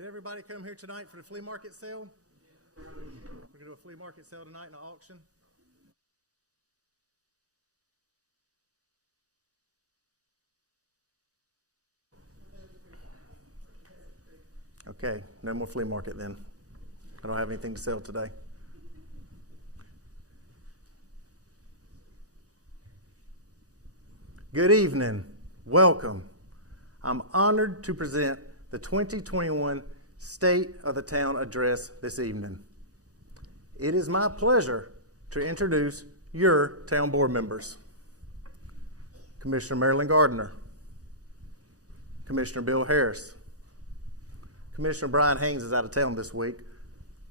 Did everybody come here tonight for the flea market sale? We're going to do a flea market sale tonight and an auction. Okay, no more flea market then. I don't have anything to sell today. Good evening. Welcome. I'm honored to present the 2021 State of the Town Address this evening. It is my pleasure to introduce your town board members. Commissioner Marilyn Gardner, Commissioner Bill Harris, Commissioner Brian Haynes is out of town this week,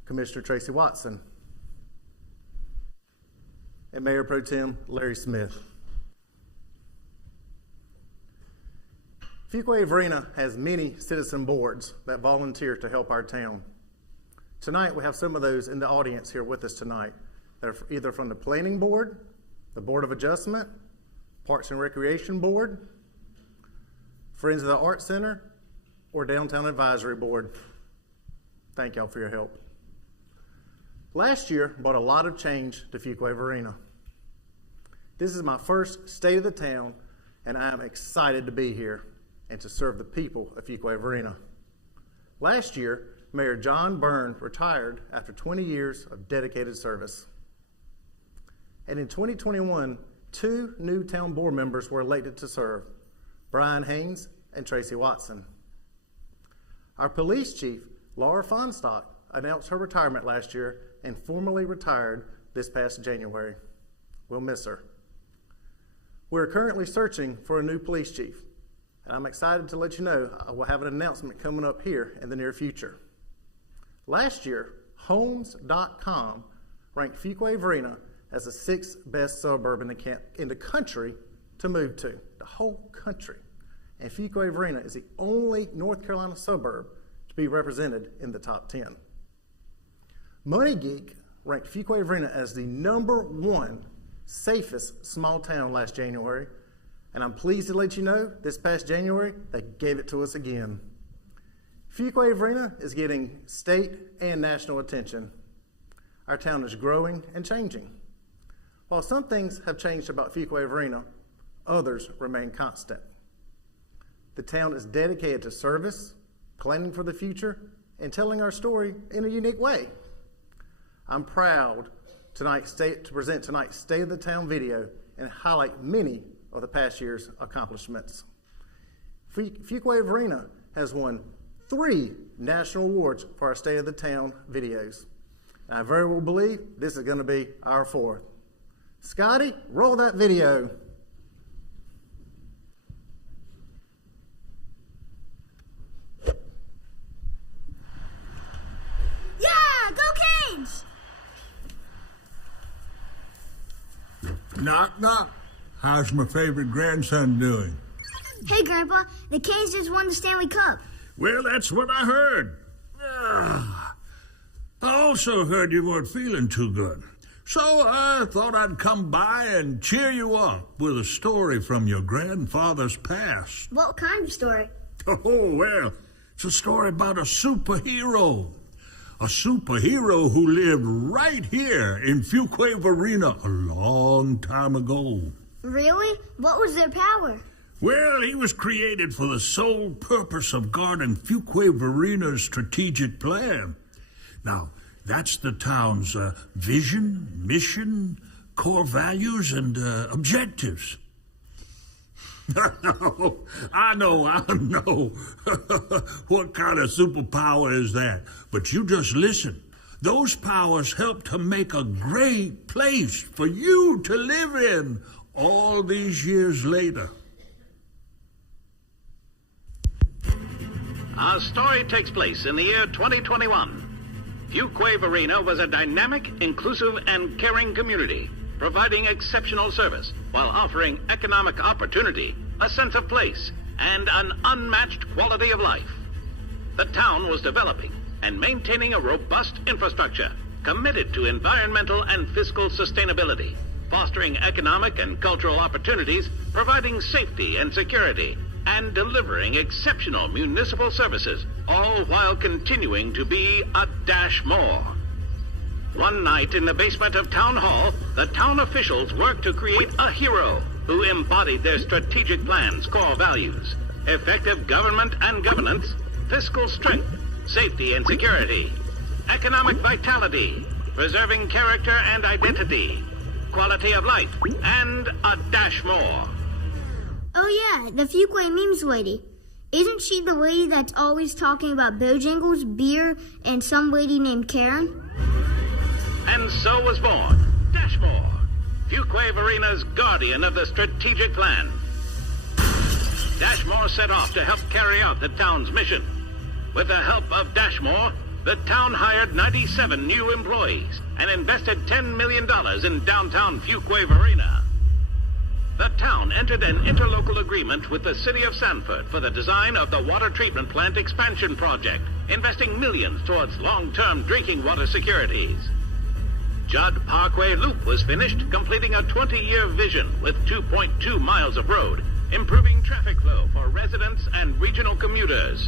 Commissioner Tracy Watson, and Mayor Pro Tem Larry Smith. Fuquay-Varina has many citizen boards that volunteer to help our town. Tonight, we have some of those in the audience here with us tonight. They're either from the Planning Board, the Board of Adjustment, Parks and Recreation Board, Friends of the Arts Center, or Downtown Advisory Board. Thank y'all for your help. Last year brought a lot of change to Fuquay-Varina. This is my first State of the Town, and I am excited to be here and to serve the people of Fuquay-Varina. Last year, Mayor John Byrne retired after 20 years of dedicated service. And in 2021, 2 new town board members were elected to serve, Brian Haynes and Tracy Watson. Our police chief, Laura Fonstock, announced her retirement last year and formally retired this past January. We'll miss her. We're currently searching for a new police chief, and I'm excited to let you know I will have an announcement coming up here in the near future. Last year, Homes.com ranked Fuquay-Varina as the 6th best suburb in the country to move to, the whole country. And Fuquay-Varina is the only North Carolina suburb to be represented in the top 10. Money Geek ranked Fuquay-Varina as the #1 safest small town last January, and I'm pleased to let you know this past January they gave it to us again. Fuquay-Varina is getting state and national attention. Our town is growing and changing. While some things have changed about Fuquay-Varina, others remain constant. The town is dedicated to service, planning for the future, and telling our story in a unique way. I'm proud to present tonight's State of the Town video and highlight many of the past year's accomplishments. Fuquay-Varina has won 3 national awards for our State of the Town videos. And I very well believe this is going to be our 4th. Scotty, roll that video. Yeah, go Canes! Knock, knock. How's my favorite grandson doing? Hey, Grandpa, the Canes just won the Stanley Cup. Well, that's what I heard. I also heard you weren't feeling too good. So I thought I'd come by and cheer you up with a story from your grandfather's past. What kind of story? Oh, well, it's a story about a superhero. A superhero who lived right here in Fuquay-Varina a long time ago. Really? What was their power? Well, he was created for the sole purpose of guarding Fuquay-Varina's strategic plan. Now, that's the town's vision, mission, core values, and objectives. I know. What kind of superpower is that? But you just listen. Those powers help to make a great place for you to live in all these years later. Our story takes place in the year 2021. Fuquay-Varina was a dynamic, inclusive, and caring community, providing exceptional service while offering economic opportunity, a sense of place, and an unmatched quality of life. The town was developing and maintaining a robust infrastructure committed to environmental and fiscal sustainability, fostering economic and cultural opportunities, providing safety and security, and delivering exceptional municipal services, all while continuing to be a dash more. One night in the basement of Town Hall, the town officials worked to create a hero who embodied their strategic plan's core values: effective government and governance, fiscal strength, safety and security, economic vitality, preserving character and identity, quality of life, and a dash more. Oh yeah, the Fuquay memes lady. Isn't she the lady that's always talking about Bojangles, beer, and some lady named Karen? And so was born Dashmore, Fuquay-Varina's guardian of the strategic plan. Dashmore set off to help carry out the town's mission. With the help of Dashmore, the town hired 97 new employees and invested $10 million in downtown Fuquay-Varina. The town entered an interlocal agreement with the city of Sanford for the design of the water treatment plant expansion project, investing millions towards long-term drinking water securities. Judd Parkway Loop was finished, completing a 20-year vision with 2.2 miles of road, improving traffic flow for residents and regional commuters.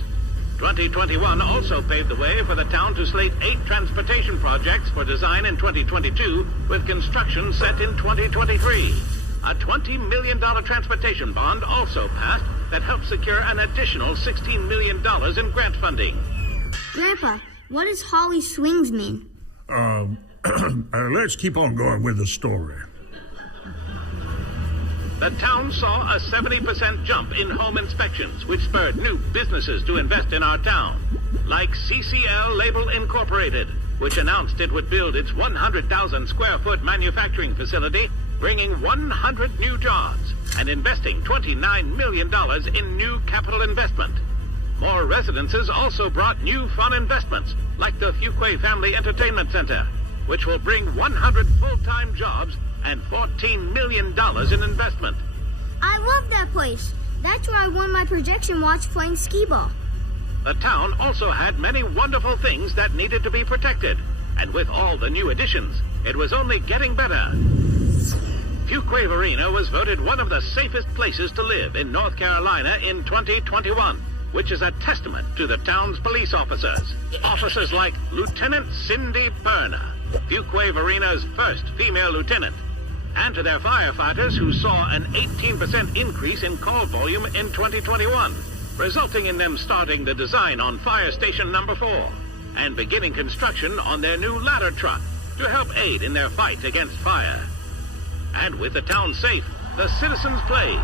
2021 also paved the way for the town to slate 8 transportation projects for design in 2022, with construction set in 2023. A $20 million transportation bond also passed that helped secure an additional $16 million in grant funding. Grandpa, what does Holly Swings mean? Let's keep on going with the story. The town saw a 70% jump in home inspections, which spurred new businesses to invest in our town, like CCL Label Incorporated, which announced it would build its 100,000 square foot manufacturing facility, bringing 100 new jobs and investing $29 million in new capital investment. More residences also brought new fun investments, like the Fuquay Family Entertainment Center, which will bring 100 full-time jobs and $14 million in investment. I love that place. That's where I won my projection watch playing skee-ball. The town also had many wonderful things that needed to be protected, and with all the new additions, it was only getting better. Fuquay-Varina was voted one of the safest places to live in North Carolina in 2021, which is a testament to the town's police officers. Officers like Lieutenant Cindy Perna, Fuquay-Varina's first female lieutenant, and to their firefighters who saw an 18% increase in call volume in 2021, resulting in them starting the design on Fire Station Number 4 and beginning construction on their new ladder truck to help aid in their fight against fire. And with the town safe, the citizens played.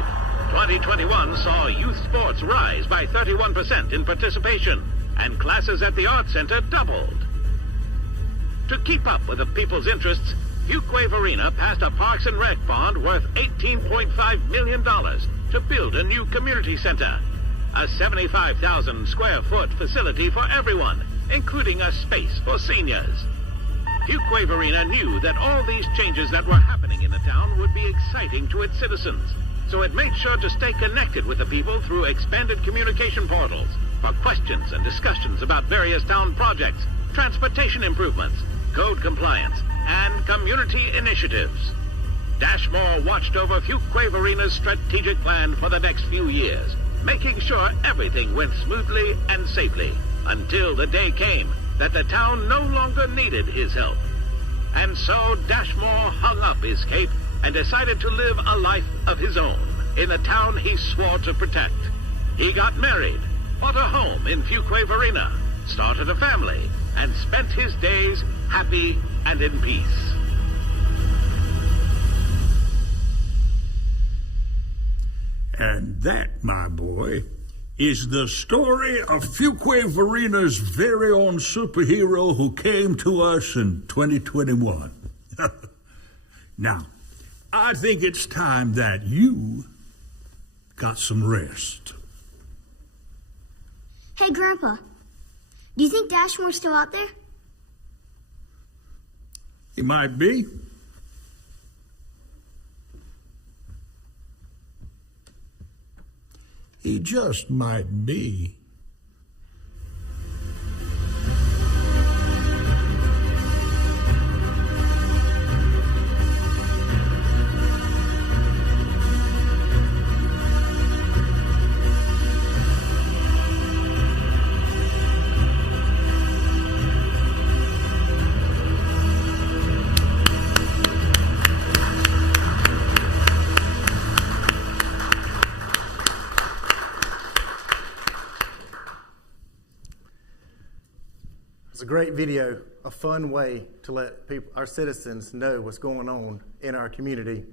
2021 saw youth sports rise by 31% in participation, and classes at the Art Center doubled. To keep up with the people's interests, Fuquay-Varina passed a Parks and Rec bond worth $18.5 million to build a new community center, a 75,000 square foot facility for everyone, including a space for seniors. Fuquay-Varina knew that all these changes that were happening in the town would be exciting to its citizens, so it made sure to stay connected with the people through expanded communication portals for questions and discussions about various town projects, transportation improvements, code compliance, and community initiatives. Dashmore watched over Fuquay-Varina's strategic plan for the next few years, making sure everything went smoothly and safely, until the day came that the town no longer needed his help. And so Dashmore hung up his cape and decided to live a life of his own in the town he swore to protect. He got married, bought a home in Fuquay-Varina, started a family, and spent his days happy and in peace. And that, my boy, is the story of Fuquay-Varina's very own superhero who came to us in 2021. Now, I think it's time that you got some rest. Hey, Grandpa, do you think Dashmore's still out there? He might be. He just might be. It's a great video, a fun way to let our citizens know what's going on in our community.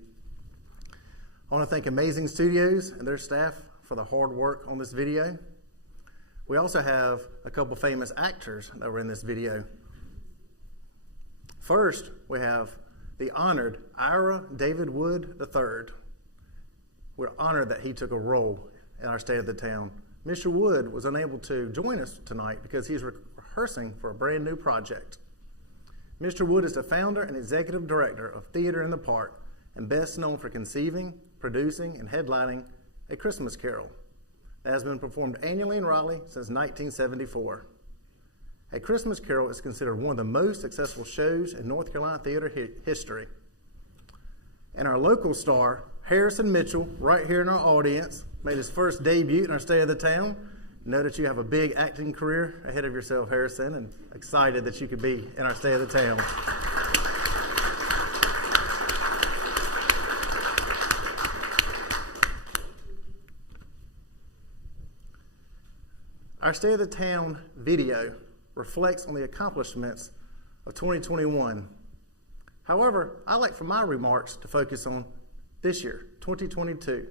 I want to thank Amazing Studios and their staff for the hard work on this video. We also have a couple famous actors that were in this video. First, we have the honored Ira David Wood III. We're honored that he took a role in our State of the Town. Mr. Wood was unable to join us tonight because he's rehearsing for a brand new project. Mr. Wood is the founder and executive director of Theater in the Park and best known for conceiving, producing, and headlining A Christmas Carol that has been performed annually in Raleigh since 1974. A Christmas Carol is considered one of the most successful shows in North Carolina theater history. And our local star, Harrison Mitchell, right here in our audience, made his first debut in our State of the Town. Know that you have a big acting career ahead of yourself, Harrison, and excited that you could be in our State of the Town. Our State of the Town video reflects on the accomplishments of 2021. However, I like for my remarks to focus on this year, 2022,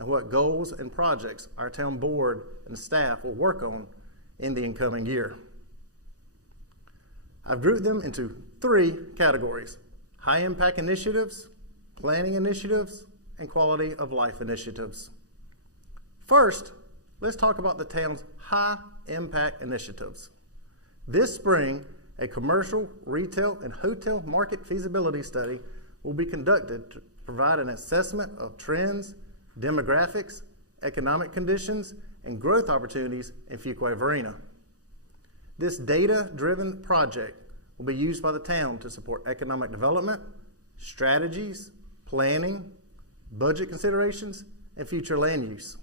and what goals and projects our town board and staff will work on in the incoming year. I've grouped them into 3 categories: high-impact initiatives, planning initiatives, and quality of life initiatives. First, let's talk about the town's high-impact initiatives. This spring, a commercial, retail, and hotel market feasibility study will be conducted to provide an assessment of trends, demographics, economic conditions, and growth opportunities in Fuquay-Varina. This data-driven project will be used by the town to support economic development, strategies, planning, budget considerations, and future land use.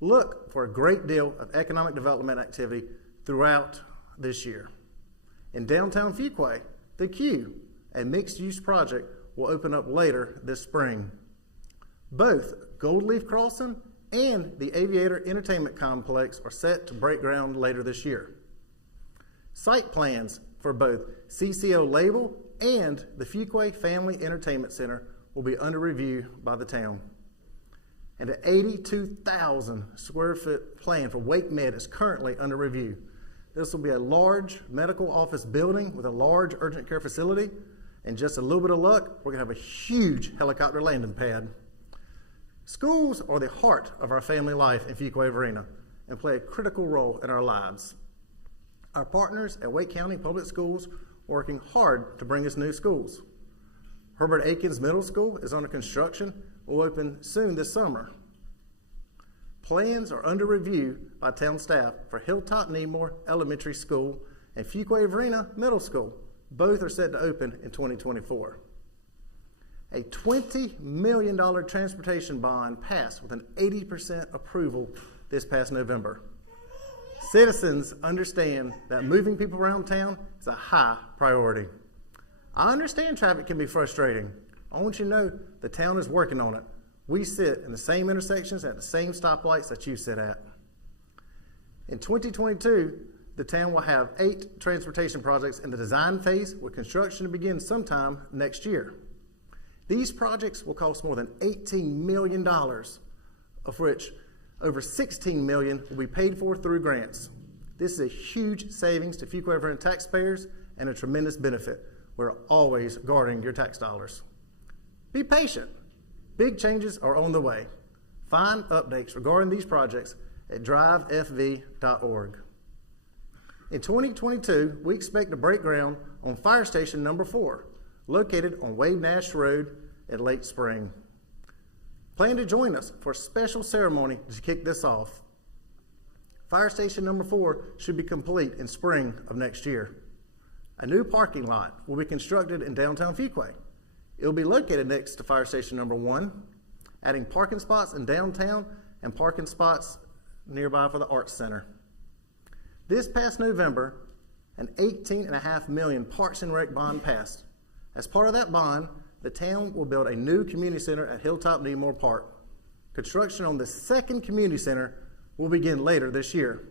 Look for a great deal of economic development activity throughout this year. In downtown Fuquay, the Q, a mixed-use project, will open up later this spring. Both Gold Leaf Crossing and the Aviator Entertainment Complex are set to break ground later this year. Site plans for both CCO Label and the Fuquay Family Entertainment Center will be under review by the town. And an 82,000 square foot plan for Wake Med is currently under review. This will be a large medical office building with a large urgent care facility, and just a little bit of luck, we're gonna have a huge helicopter landing pad. Schools are the heart of our family life in Fuquay-Varina and play a critical role in our lives. Our partners at Wake County Public Schools are working hard to bring us new schools. Herbert Akins Middle School is under construction, will open soon this summer. Plans are under review by town staff for Hilltop Neymar Elementary School and Fuquay-Varina Middle School. Both are set to open in 2024. A $20 million transportation bond passed with an 80% approval this past November. Citizens understand that moving people around town is a high priority. I understand traffic can be frustrating. I want you to know the town is working on it. We sit in the same intersections at the same stoplights that you sit at. In 2022, the town will have 8 transportation projects in the design phase with construction to begin sometime next year. These projects will cost more than $18 million, of which over $16 million will be paid for through grants. This is a huge savings to Fuquay-Varina taxpayers and a tremendous benefit. We're always guarding your tax dollars. Be patient. Big changes are on the way. Find updates regarding these projects at drivefv.org. In 2022, we expect to break ground on Fire Station Number 4, located on Wade Nash Road in late spring. Plan to join us for a special ceremony to kick this off. Fire Station Number 4 should be complete in spring of next year. A new parking lot will be constructed in downtown Fuquay. It will be located next to Fire Station Number 1, adding parking spots in downtown and parking spots nearby for the Arts Center. This past November, an $18.5 million Parks and Rec bond passed. As part of that bond, the town will build a new community center at Hilltop Neymar Park. Construction on the second community center will begin later this year.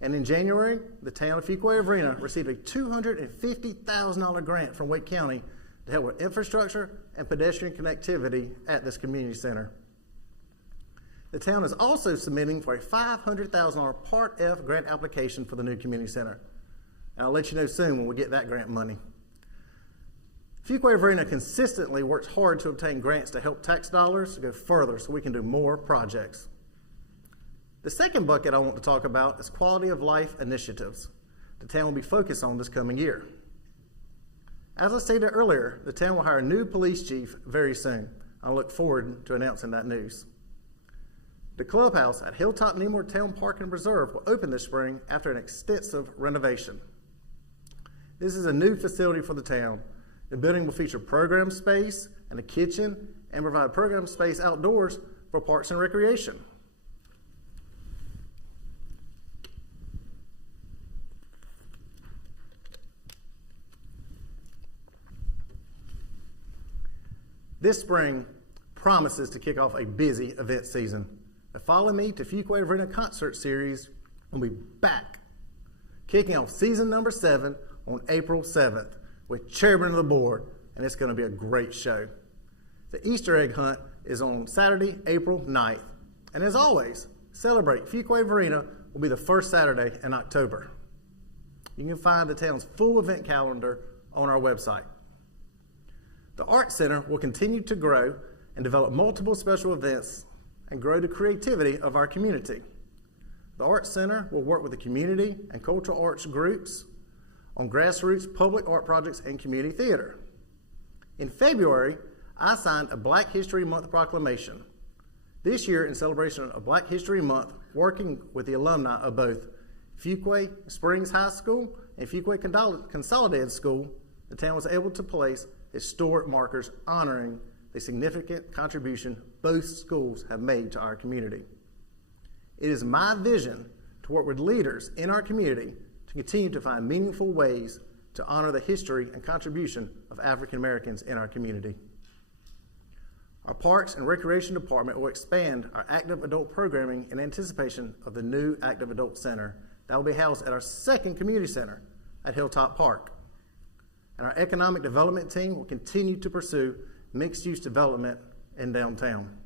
And in January, the town of Fuquay-Varina received a $250,000 grant from Wake County to help with infrastructure and pedestrian connectivity at this community center. The town is also submitting for a $500,000 Part F grant application for the new community center. And I'll let you know soon when we get that grant money. Fuquay-Varina consistently works hard to obtain grants to help tax dollars go further so we can do more projects. The second bucket I want to talk about is quality of life initiatives the town will be focused on this coming year. As I stated earlier, the town will hire a new police chief very soon. I look forward to announcing that news. The clubhouse at Hilltop Neymar Town Park and Preserve will open this spring after an extensive renovation. This is a new facility for the town. The building will feature program space and a kitchen and provide program space outdoors for parks and recreation. This spring promises to kick off a busy event season. The Follow Me to Fuquay-Varina concert series will be back, kicking off season number 7 on April 7th with chairman of the board, and it's going to be a great show. The Easter egg hunt is on Saturday, April 9th. And as always, Celebrate Fuquay-Varina will be the first Saturday in October. You can find the town's full event calendar on our website. The Art Center will continue to grow and develop multiple special events and grow the creativity of our community. The Art Center will work with the community and cultural arts groups on grassroots public art projects and community theater. In February, I signed a Black History Month proclamation. This year, in celebration of Black History Month, working with the alumni of both Fuquay Springs High School and Fuquay Consolidated School, the town was able to place historic markers honoring the significant contribution both schools have made to our community. It is my vision to work with leaders in our community to continue to find meaningful ways to honor the history and contribution of African Americans in our community. Our Parks and Recreation Department will expand our active adult programming in anticipation of the new Active Adult Center that will be housed at our second community center at Hilltop Park. And our economic development team will continue to pursue mixed-use development in downtown.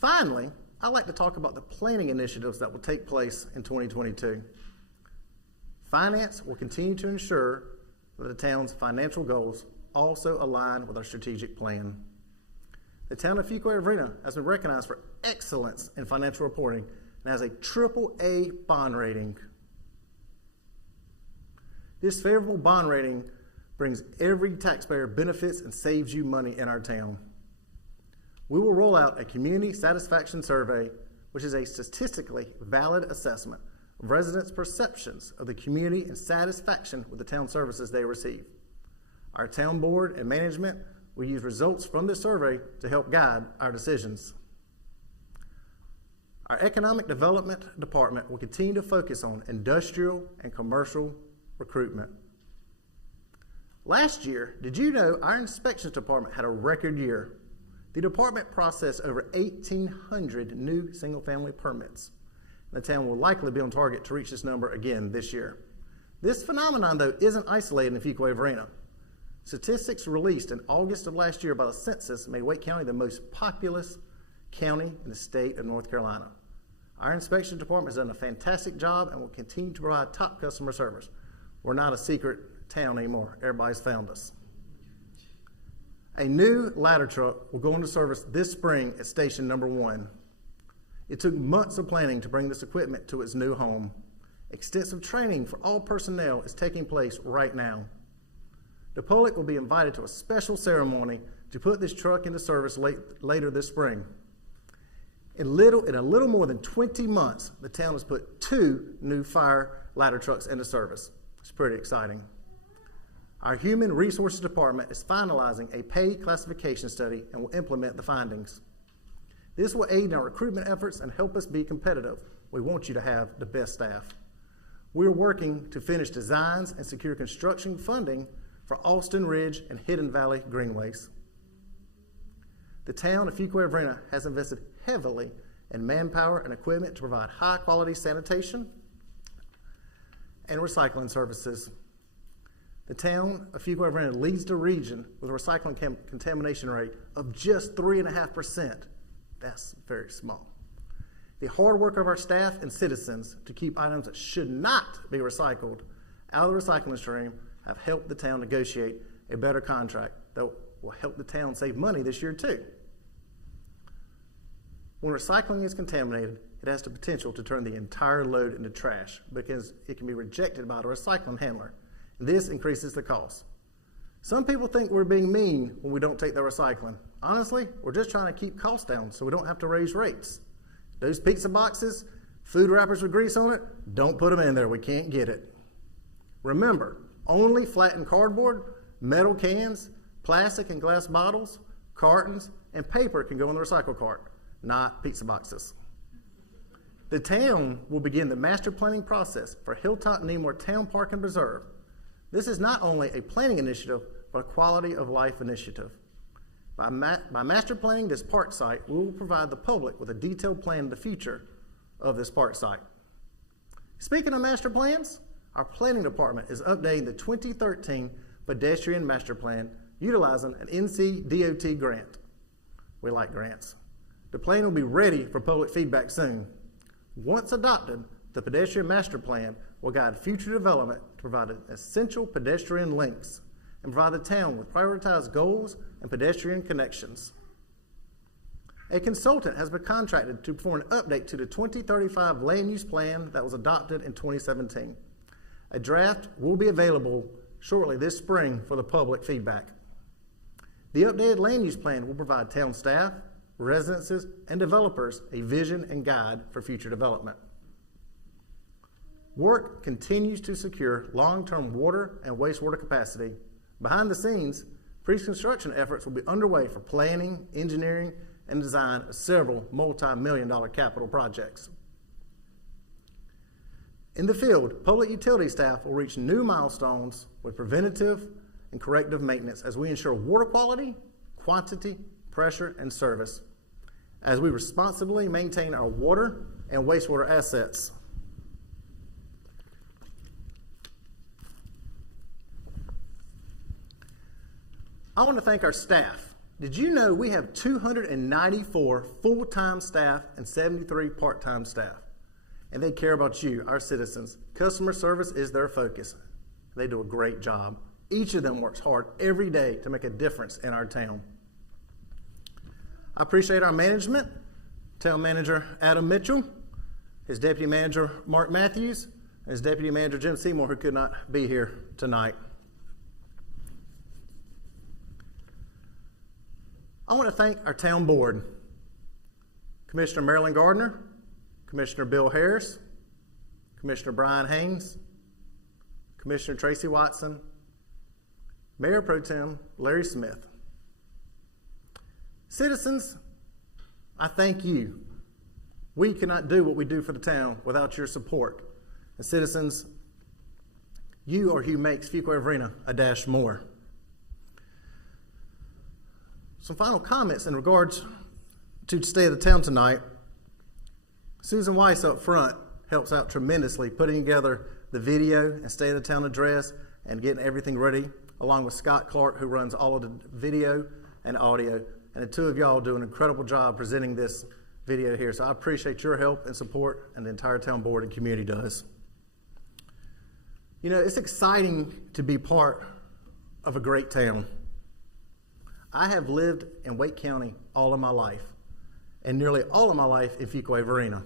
Finally, I'd like to talk about the planning initiatives that will take place in 2022. Finance will continue to ensure that the town's financial goals also align with our strategic plan. The town of Fuquay-Varina has been recognized for excellence in financial reporting and has a AAA bond rating. This favorable bond rating brings every taxpayer benefits and saves you money in our town. We will roll out a community satisfaction survey, which is a statistically valid assessment of residents' perceptions of the community and satisfaction with the town services they receive. Our town board and management will use results from this survey to help guide our decisions. Our economic development department will continue to focus on industrial and commercial recruitment. Last year, did you know our inspections department had a record year? The department processed over 1,800 new single-family permits. The town will likely be on target to reach this number again this year. This phenomenon, though, isn't isolated in Fuquay-Varina. Statistics released in August of last year by the census made Wake County the most populous county in the state of North Carolina. Our inspection department has done a fantastic job and will continue to provide top customer service. We're not a secret town anymore. Everybody's found us. A new ladder truck will go into service this spring at station number 1. It took months of planning to bring this equipment to its new home. Extensive training for all personnel is taking place right now. The public will be invited to a special ceremony to put this truck into service later this spring. In a little more than 20 months, the town has put 2 new fire ladder trucks into service. It's pretty exciting. Our Human Resources Department is finalizing a pay classification study and will implement the findings. This will aid in our recruitment efforts and help us be competitive. We want you to have the best staff. We are working to finish designs and secure construction funding for Austin Ridge and Hidden Valley Greenways. The town of Fuquay-Varina has invested heavily and manpower and equipment to provide high-quality sanitation and recycling services. The town of Fuquay-Varina leads the region with a recycling contamination rate of just 3.5%. That's very small. The hard work of our staff and citizens to keep items that should not be recycled out of the recycling stream have helped the town negotiate a better contract that will help the town save money this year too. When recycling is contaminated, it has the potential to turn the entire load into trash because it can be rejected by the recycling handler. This increases the cost. Some people think we're being mean when we don't take the recycling. Honestly, we're just trying to keep costs down so we don't have to raise rates. Those pizza boxes, food wrappers with grease on it, don't put them in there. We can't get it. Remember, only flattened cardboard, metal cans, plastic and glass bottles, cartons, and paper can go in the recycle cart, not pizza boxes. The town will begin the master planning process for Hilltop Neymar Town Park and Preserve. This is not only a planning initiative, but a quality of life initiative. By master planning this park site, we will provide the public with a detailed plan of the future of this park site. Speaking of master plans, our planning department is updating the 2013 Pedestrian Master Plan utilizing an NCDOT grant. We like grants. The plan will be ready for public feedback soon. Once adopted, the Pedestrian Master Plan will guide future development to provide essential pedestrian links and provide the town with prioritized goals and pedestrian connections. A consultant has been contracted to perform an update to the 2035 land use plan that was adopted in 2017. A draft will be available shortly this spring for the public feedback. The updated land use plan will provide town staff, residences, and developers a vision and guide for future development. Work continues to secure long-term water and wastewater capacity. Behind the scenes, pre-construction efforts will be underway for planning, engineering, and design of several multi-million-dollar capital projects. In the field, public utility staff will reach new milestones with preventative and corrective maintenance as we ensure water quality, quantity, pressure, and service as we responsibly maintain our water and wastewater assets. I want to thank our staff. Did you know we have 294 full-time staff and 73 part-time staff? And they care about you, our citizens. Customer service is their focus. They do a great job. Each of them works hard every day to make a difference in our town. I appreciate our management, Town Manager Adam Mitchell, his Deputy Manager Mark Matthews, and his Deputy Manager Jim Seymour, who could not be here tonight. I want to thank our town board, Commissioner Marilyn Gardner, Commissioner Bill Harris, Commissioner Brian Haynes, Commissioner Tracy Watson, Mayor Pro Tem Larry Smith. Citizens, I thank you. We cannot do what we do for the town without your support. And citizens, you are who makes Fuquay-Varina a dash more. Some final comments in regards to the state of the town tonight. Susan Weiss up front helps out tremendously putting together the video and state of the town address and getting everything ready, along with Scott Clark, who runs all of the video and audio. And the two of y'all do an incredible job presenting this video here. So I appreciate your help and support, and the entire town board and community does. You know, it's exciting to be part of a great town. I have lived in Wake County all of my life, and nearly all of my life in Fuquay-Varina.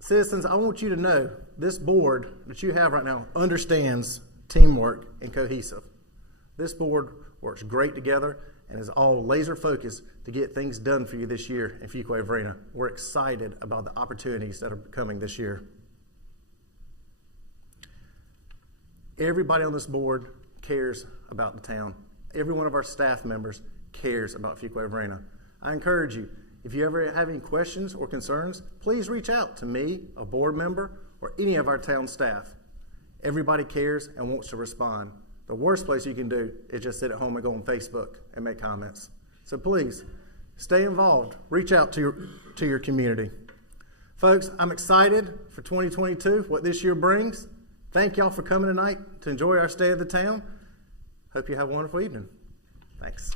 Citizens, I want you to know this board that you have right now understands teamwork and cohesive. This board works great together and is all laser focused to get things done for you this year in Fuquay-Varina. We're excited about the opportunities that are coming this year. Everybody on this board cares about the town. Every one of our staff members cares about Fuquay-Varina. I encourage you, if you ever have any questions or concerns, please reach out to me, a board member, or any of our town staff. Everybody cares and wants to respond. The worst place you can do is just sit at home and go on Facebook and make comments. So please, Stay involved. Reach out to your community. Folks, I'm excited for 2022, what this year brings. Thank y'all for coming tonight to enjoy our stay of the town. Hope you have a wonderful evening. Thanks.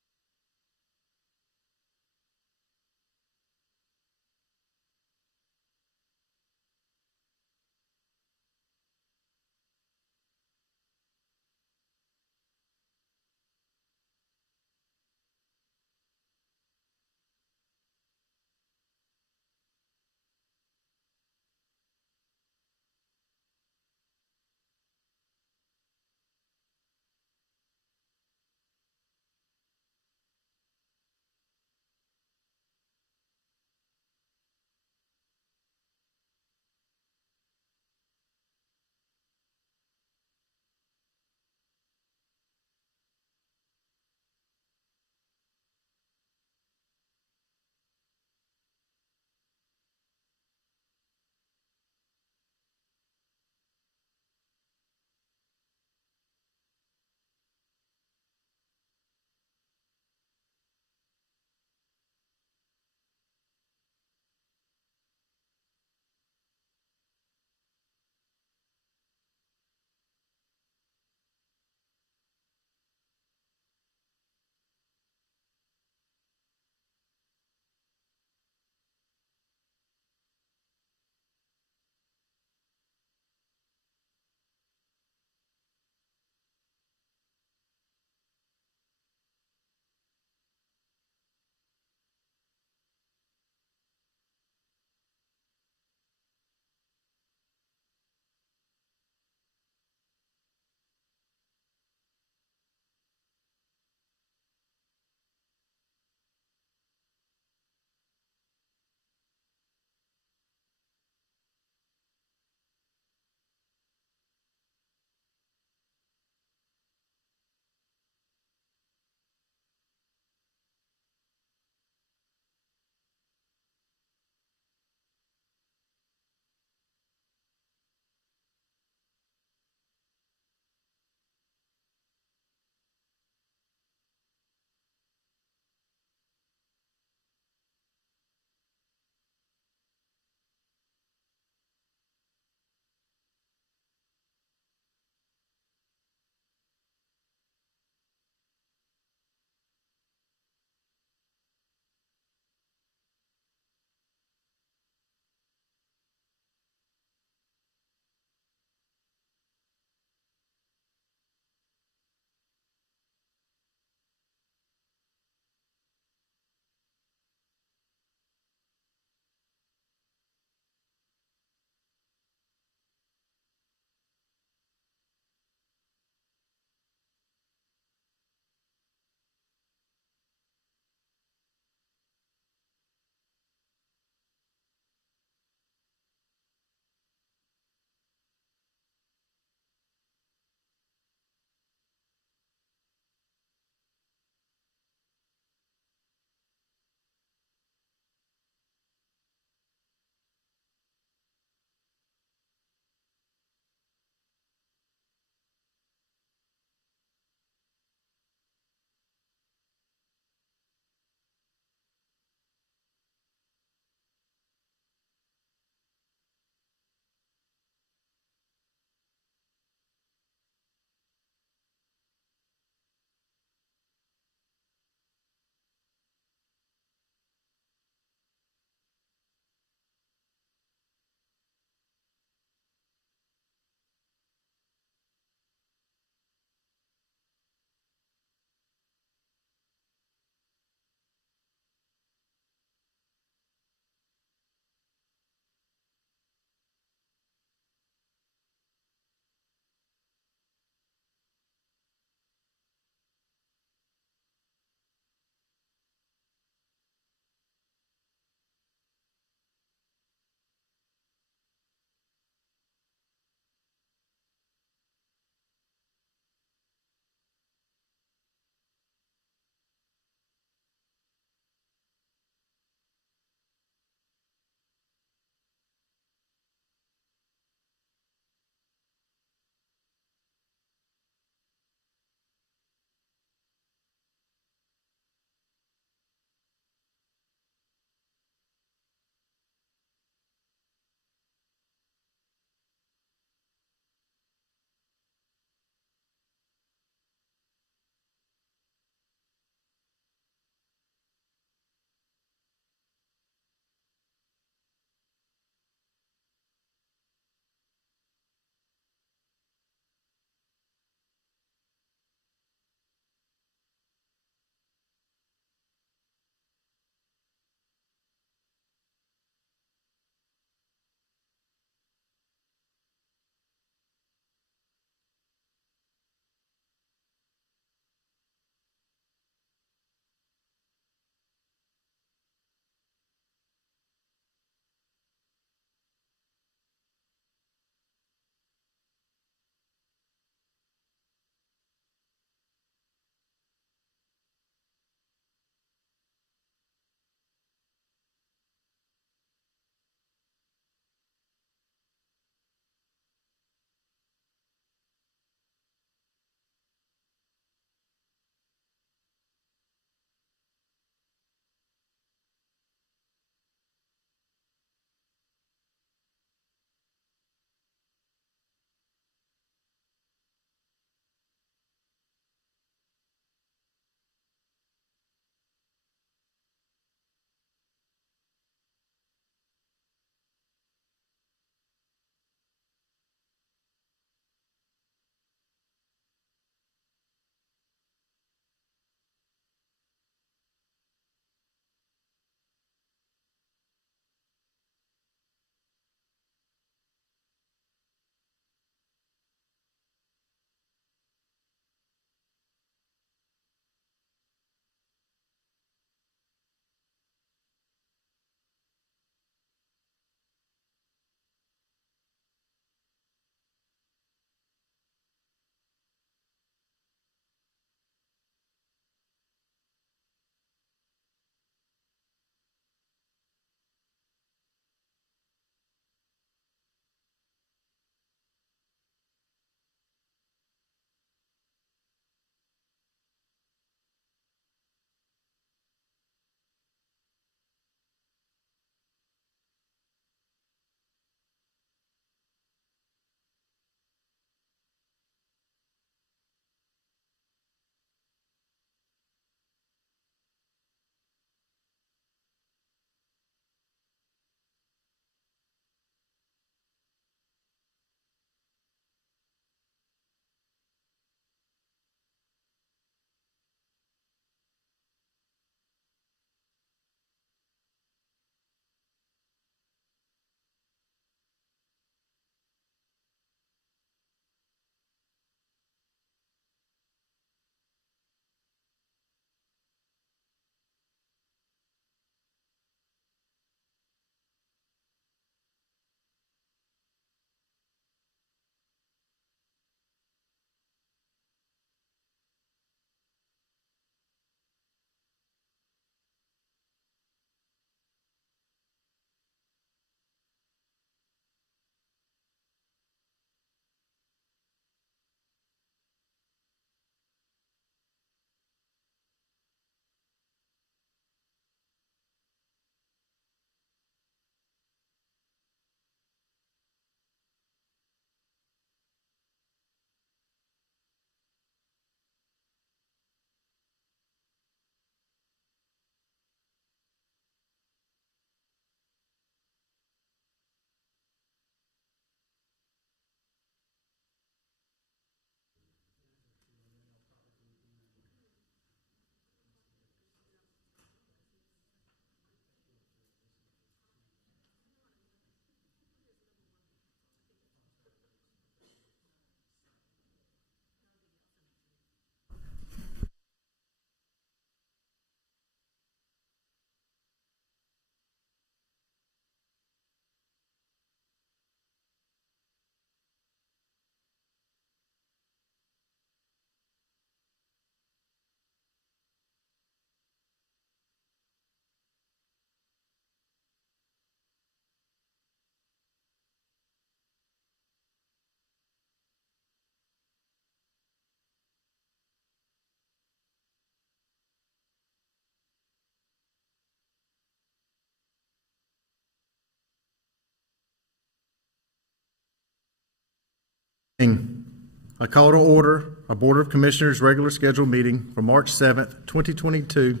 I call to order a Board of Commissioners regular scheduled meeting for March 7th, 2022.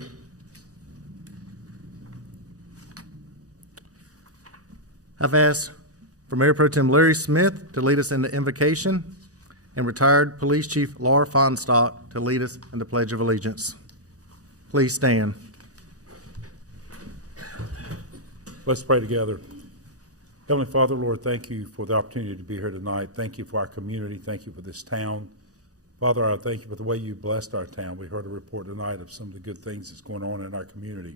I've asked for Mayor Pro Tem Larry Smith to lead us in the invocation and retired Police Chief Laura Fonstock to lead us in the Pledge of Allegiance. Please stand. Let's pray together. Heavenly Father, Lord, thank you for the opportunity to be here tonight. Thank you for our community. Thank you for this town. Father, I thank you for the way you blessed our town. We heard a report tonight of some of the good things that's going on in our community.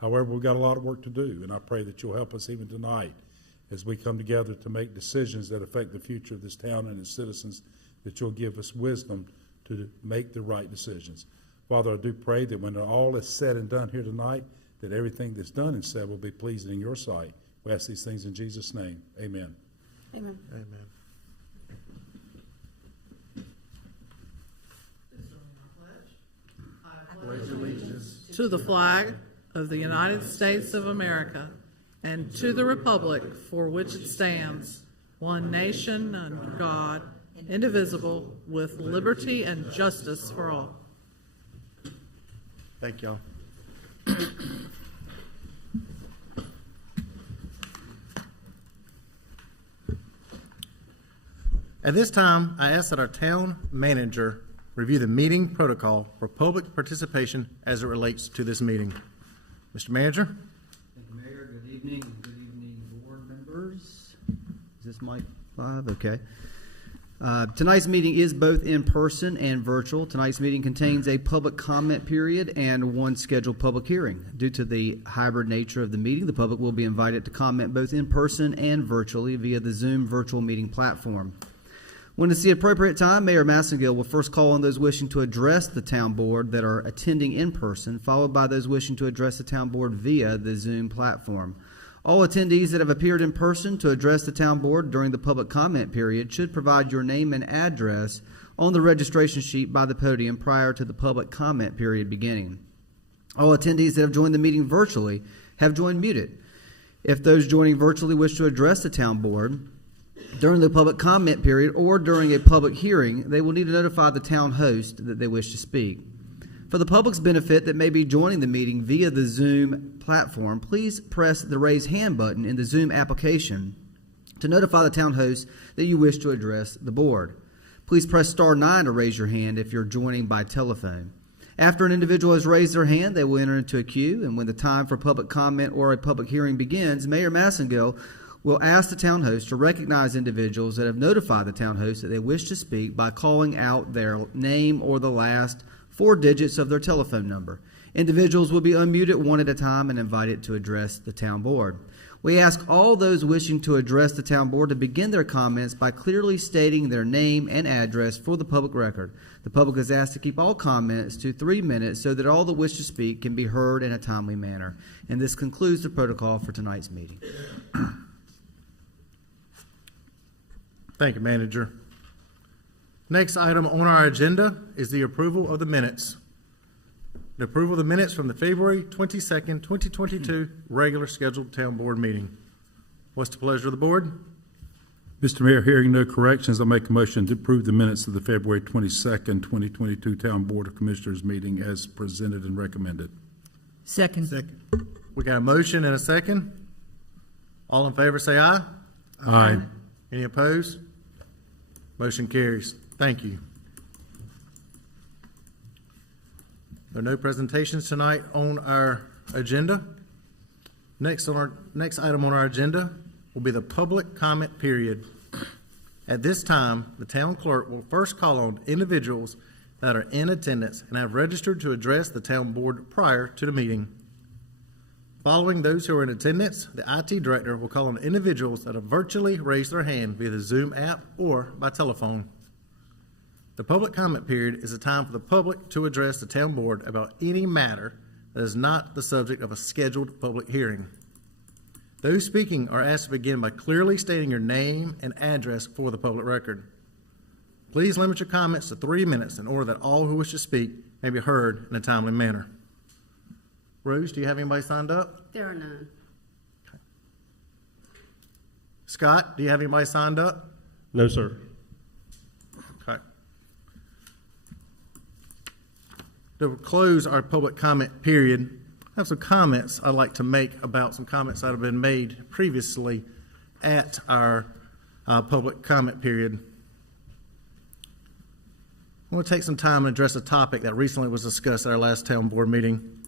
However, we've got a lot of work to do, and I pray that you'll help us even tonight as we come together to make decisions that affect the future of this town and its citizens, that you'll give us wisdom to make the right decisions. Father, I do pray that when all is said and done here tonight, that everything that's done and said will be pleasing in your sight. We ask these things in Jesus' name. Amen. Amen. Amen. To the flag of the United States of America and to the republic for which it stands, one nation under God, indivisible, with liberty and justice for all. Thank y'all. At this time, I ask that our town manager review the meeting protocol for public participation as it relates to this meeting. Mr. Manager? Thank you, Mayor. Good evening. Good evening, board members. Is this mic live? Okay. Tonight's meeting is both in person and virtual. Tonight's meeting contains a public comment period and one scheduled public hearing. Due to the hybrid nature of the meeting, the public will be invited to comment both in person and virtually via the Zoom virtual meeting platform. When it's the appropriate time, Mayor Massengill will first call on those wishing to address the town board that are attending in person, followed by those wishing to address the town board via the Zoom platform. All attendees that have appeared in person to address the town board during the public comment period should provide your name and address on the registration sheet by the podium prior to the public comment period beginning. All attendees that have joined the meeting virtually have joined muted. If those joining virtually wish to address the town board during the public comment period or during a public hearing, they will need to notify the town host that they wish to speak. For the public's benefit that may be joining the meeting via the Zoom platform, please press the raise hand button in the Zoom application to notify the town host that you wish to address the board. Please press star 9 to raise your hand if you're joining by telephone. After an individual has raised their hand, they will enter into a queue, and when the time for public comment or a public hearing begins, Mayor Massengill will ask the town host to recognize individuals that have notified the town host that they wish to speak by calling out their name or the last 4 digits of their telephone number. Individuals will be unmuted one at a time and invited to address the town board. We ask all those wishing to address the town board to begin their comments by clearly stating their name and address for the public record. The public is asked to keep all comments to 3 minutes so that all that wish to speak can be heard in a timely manner. And this concludes the protocol for tonight's meeting. Thank you, Manager. Next item on our agenda is the approval of the minutes. The approval of the minutes from the February 22nd, 2022 regular scheduled town board meeting. What's the pleasure of the board? Mr. Mayor, hearing no corrections, I'll make a motion to approve the minutes of the February 22nd, 2022 Town Board of Commissioners meeting as presented and recommended. Second. We got a motion and a second. All in favor say aye. Aye. Any opposed? Motion carries. Thank you. There are no presentations tonight on our agenda. Next item on our agenda will be the public comment period. At this time, the town clerk will first call on individuals that are in attendance and have registered to address the town board prior to the meeting. Following those who are in attendance, the IT director will call on individuals that have virtually raised their hand via the Zoom app or by telephone. The public comment period is a time for the public to address the town board about any matter that is not the subject of a scheduled public hearing. Those speaking are asked to begin by clearly stating your name and address for the public record. Please limit your comments to 3 minutes in order that all who wish to speak may be heard in a timely manner. Rose, do you have anybody signed up? There are none. Okay. Scott, do you have anybody signed up? No, sir. to close our public comment period, I have some comments I'd like to make about some comments that have been made previously at our public comment period. I want to take some time and address a topic that recently was discussed at our last town board meeting.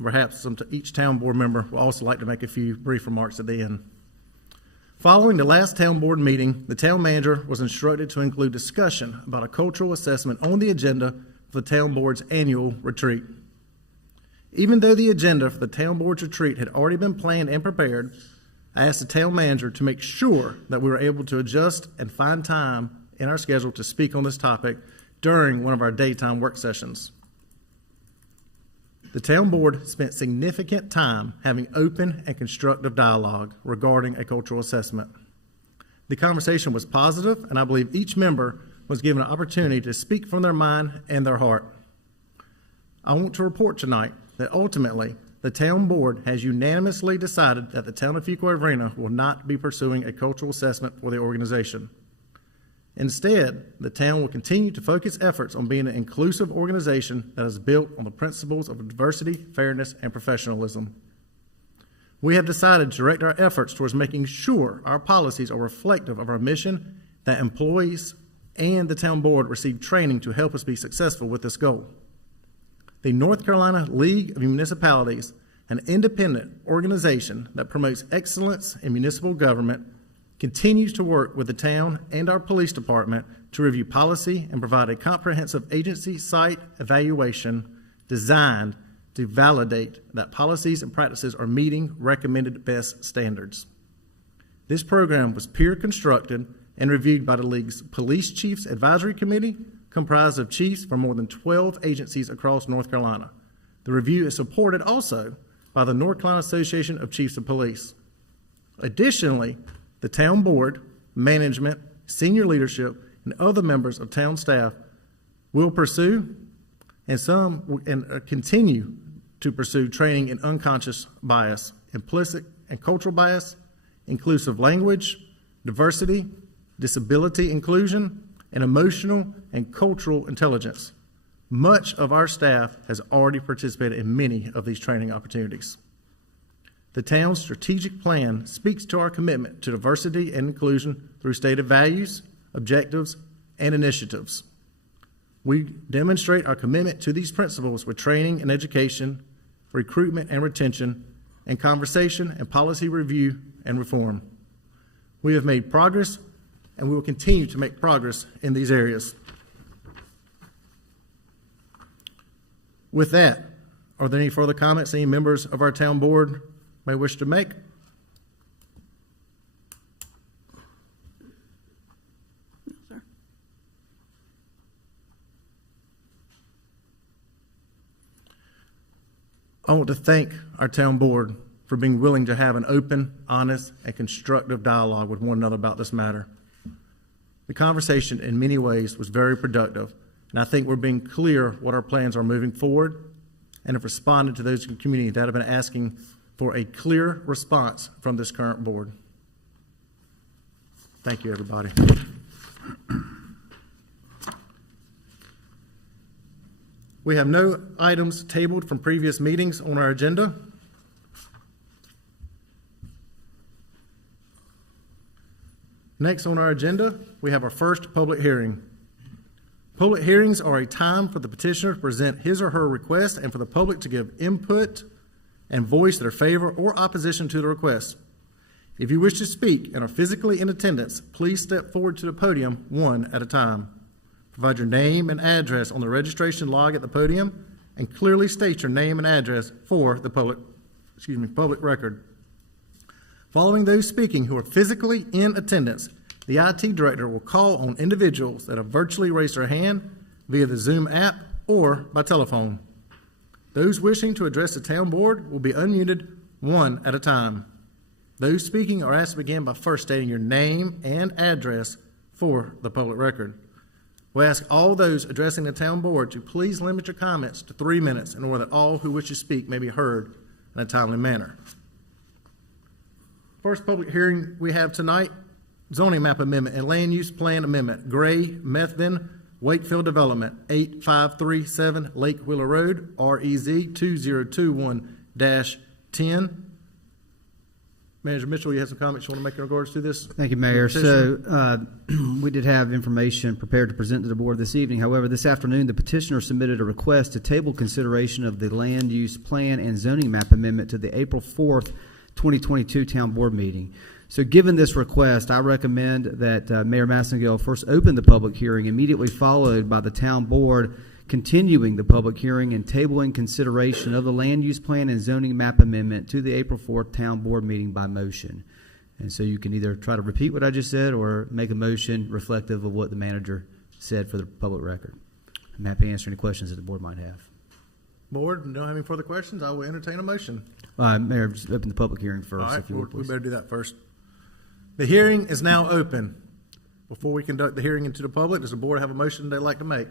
Perhaps each town board member will also like to make a few brief remarks at the end. Following the last town board meeting, the town manager was instructed to include discussion about a cultural assessment on the agenda for the town board's annual retreat. Even though the agenda for the town board's retreat had already been planned and prepared, I asked the town manager to make sure that we were able to adjust and find time in our schedule to speak on this topic during one of our daytime work sessions. The town board spent significant time having open and constructive dialogue regarding a cultural assessment. The conversation was positive, and I believe each member was given an opportunity to speak from their mind and their heart. I want to report tonight that ultimately the town board has unanimously decided that the town of Fuquay-Varina will not be pursuing a cultural assessment for the organization. Instead, the town will continue to focus efforts on being an inclusive organization that is built on the principles of diversity, fairness, and professionalism. We have decided to direct our efforts towards making sure our policies are reflective of our mission, that employees and the town board receive training to help us be successful with this goal. The North Carolina League of Municipalities, an independent organization that promotes excellence in municipal government, continues to work with the town and our police department to review policy and provide a comprehensive agency site evaluation designed to validate that policies and practices are meeting recommended best standards. This program was peer constructed and reviewed by the League's Police Chiefs Advisory Committee, comprised of chiefs from more than 12 agencies across North Carolina. The review is supported also by the North Carolina Association of Chiefs of Police. Additionally, the town board, management, senior leadership, and other members of town staff will pursue and continue to pursue training in unconscious bias, implicit and cultural bias, inclusive language, diversity, disability inclusion, and emotional and cultural intelligence. Much of our staff has already participated in many of these training opportunities. The town's strategic plan speaks to our commitment to diversity and inclusion through stated values, objectives, and initiatives. We demonstrate our commitment to these principles with training and education, recruitment and retention, and conversation and policy review and reform. We have made progress, and we will continue to make progress in these areas. With that, are there any further comments any members of our town board may wish to make? No, sir. I want to thank our town board for being willing to have an open, honest, and constructive dialogue with one another about this matter. The conversation in many ways was very productive, and I think we're being clear what our plans are moving forward, and have responded to those in the community that have been asking for a clear response from this current board. Thank you, everybody. We have no items tabled from previous meetings on our agenda. Next on our agenda, we have our first public hearing. Public hearings are a time for the petitioner to present his or her request and for the public to give input and voice their favor or opposition to the request. If you wish to speak and are physically in attendance, please step forward to the podium one at a time. Provide your name and address on the registration log at the podium and clearly state your name and address for the public record. Following those speaking who are physically in attendance, the IT director will call on individuals that have virtually raised their hand via the Zoom app or by telephone. Those wishing to address the town board will be unmuted one at a time. Those speaking are asked to begin by first stating your name and address for the public record. We ask all those addressing the town board to please limit your comments to 3 minutes in order that all who wish to speak may be heard in a timely manner. First public hearing we have tonight, zoning map amendment and land use plan amendment, Gray Methvin Wakefield Development, 8537 Lake Wheeler Road, REZ 2021-10. Manager Mitchell, you have some comments you want to make in regards to this? Thank you, Mayor. So we did have information prepared to present to the board this evening. However, this afternoon, the petitioner submitted a request to table consideration of the land use plan and zoning map amendment to the April 4th, 2022 town board meeting. So given this request, I recommend that Mayor Massengill first open the public hearing, immediately followed by the town board continuing the public hearing and tabling consideration of the land use plan and zoning map amendment to the April 4th town board meeting by motion. And so you can either try to repeat what I just said or make a motion reflective of what the manager said for the public record. I'm happy to answer any questions that the board might have. Board, don't have any further questions? I will entertain a motion. Mayor, just open the public hearing first. All right, if you would, we please. better do that first. The hearing is now open. Before we conduct the hearing into the public, does the board have a motion they'd like to make?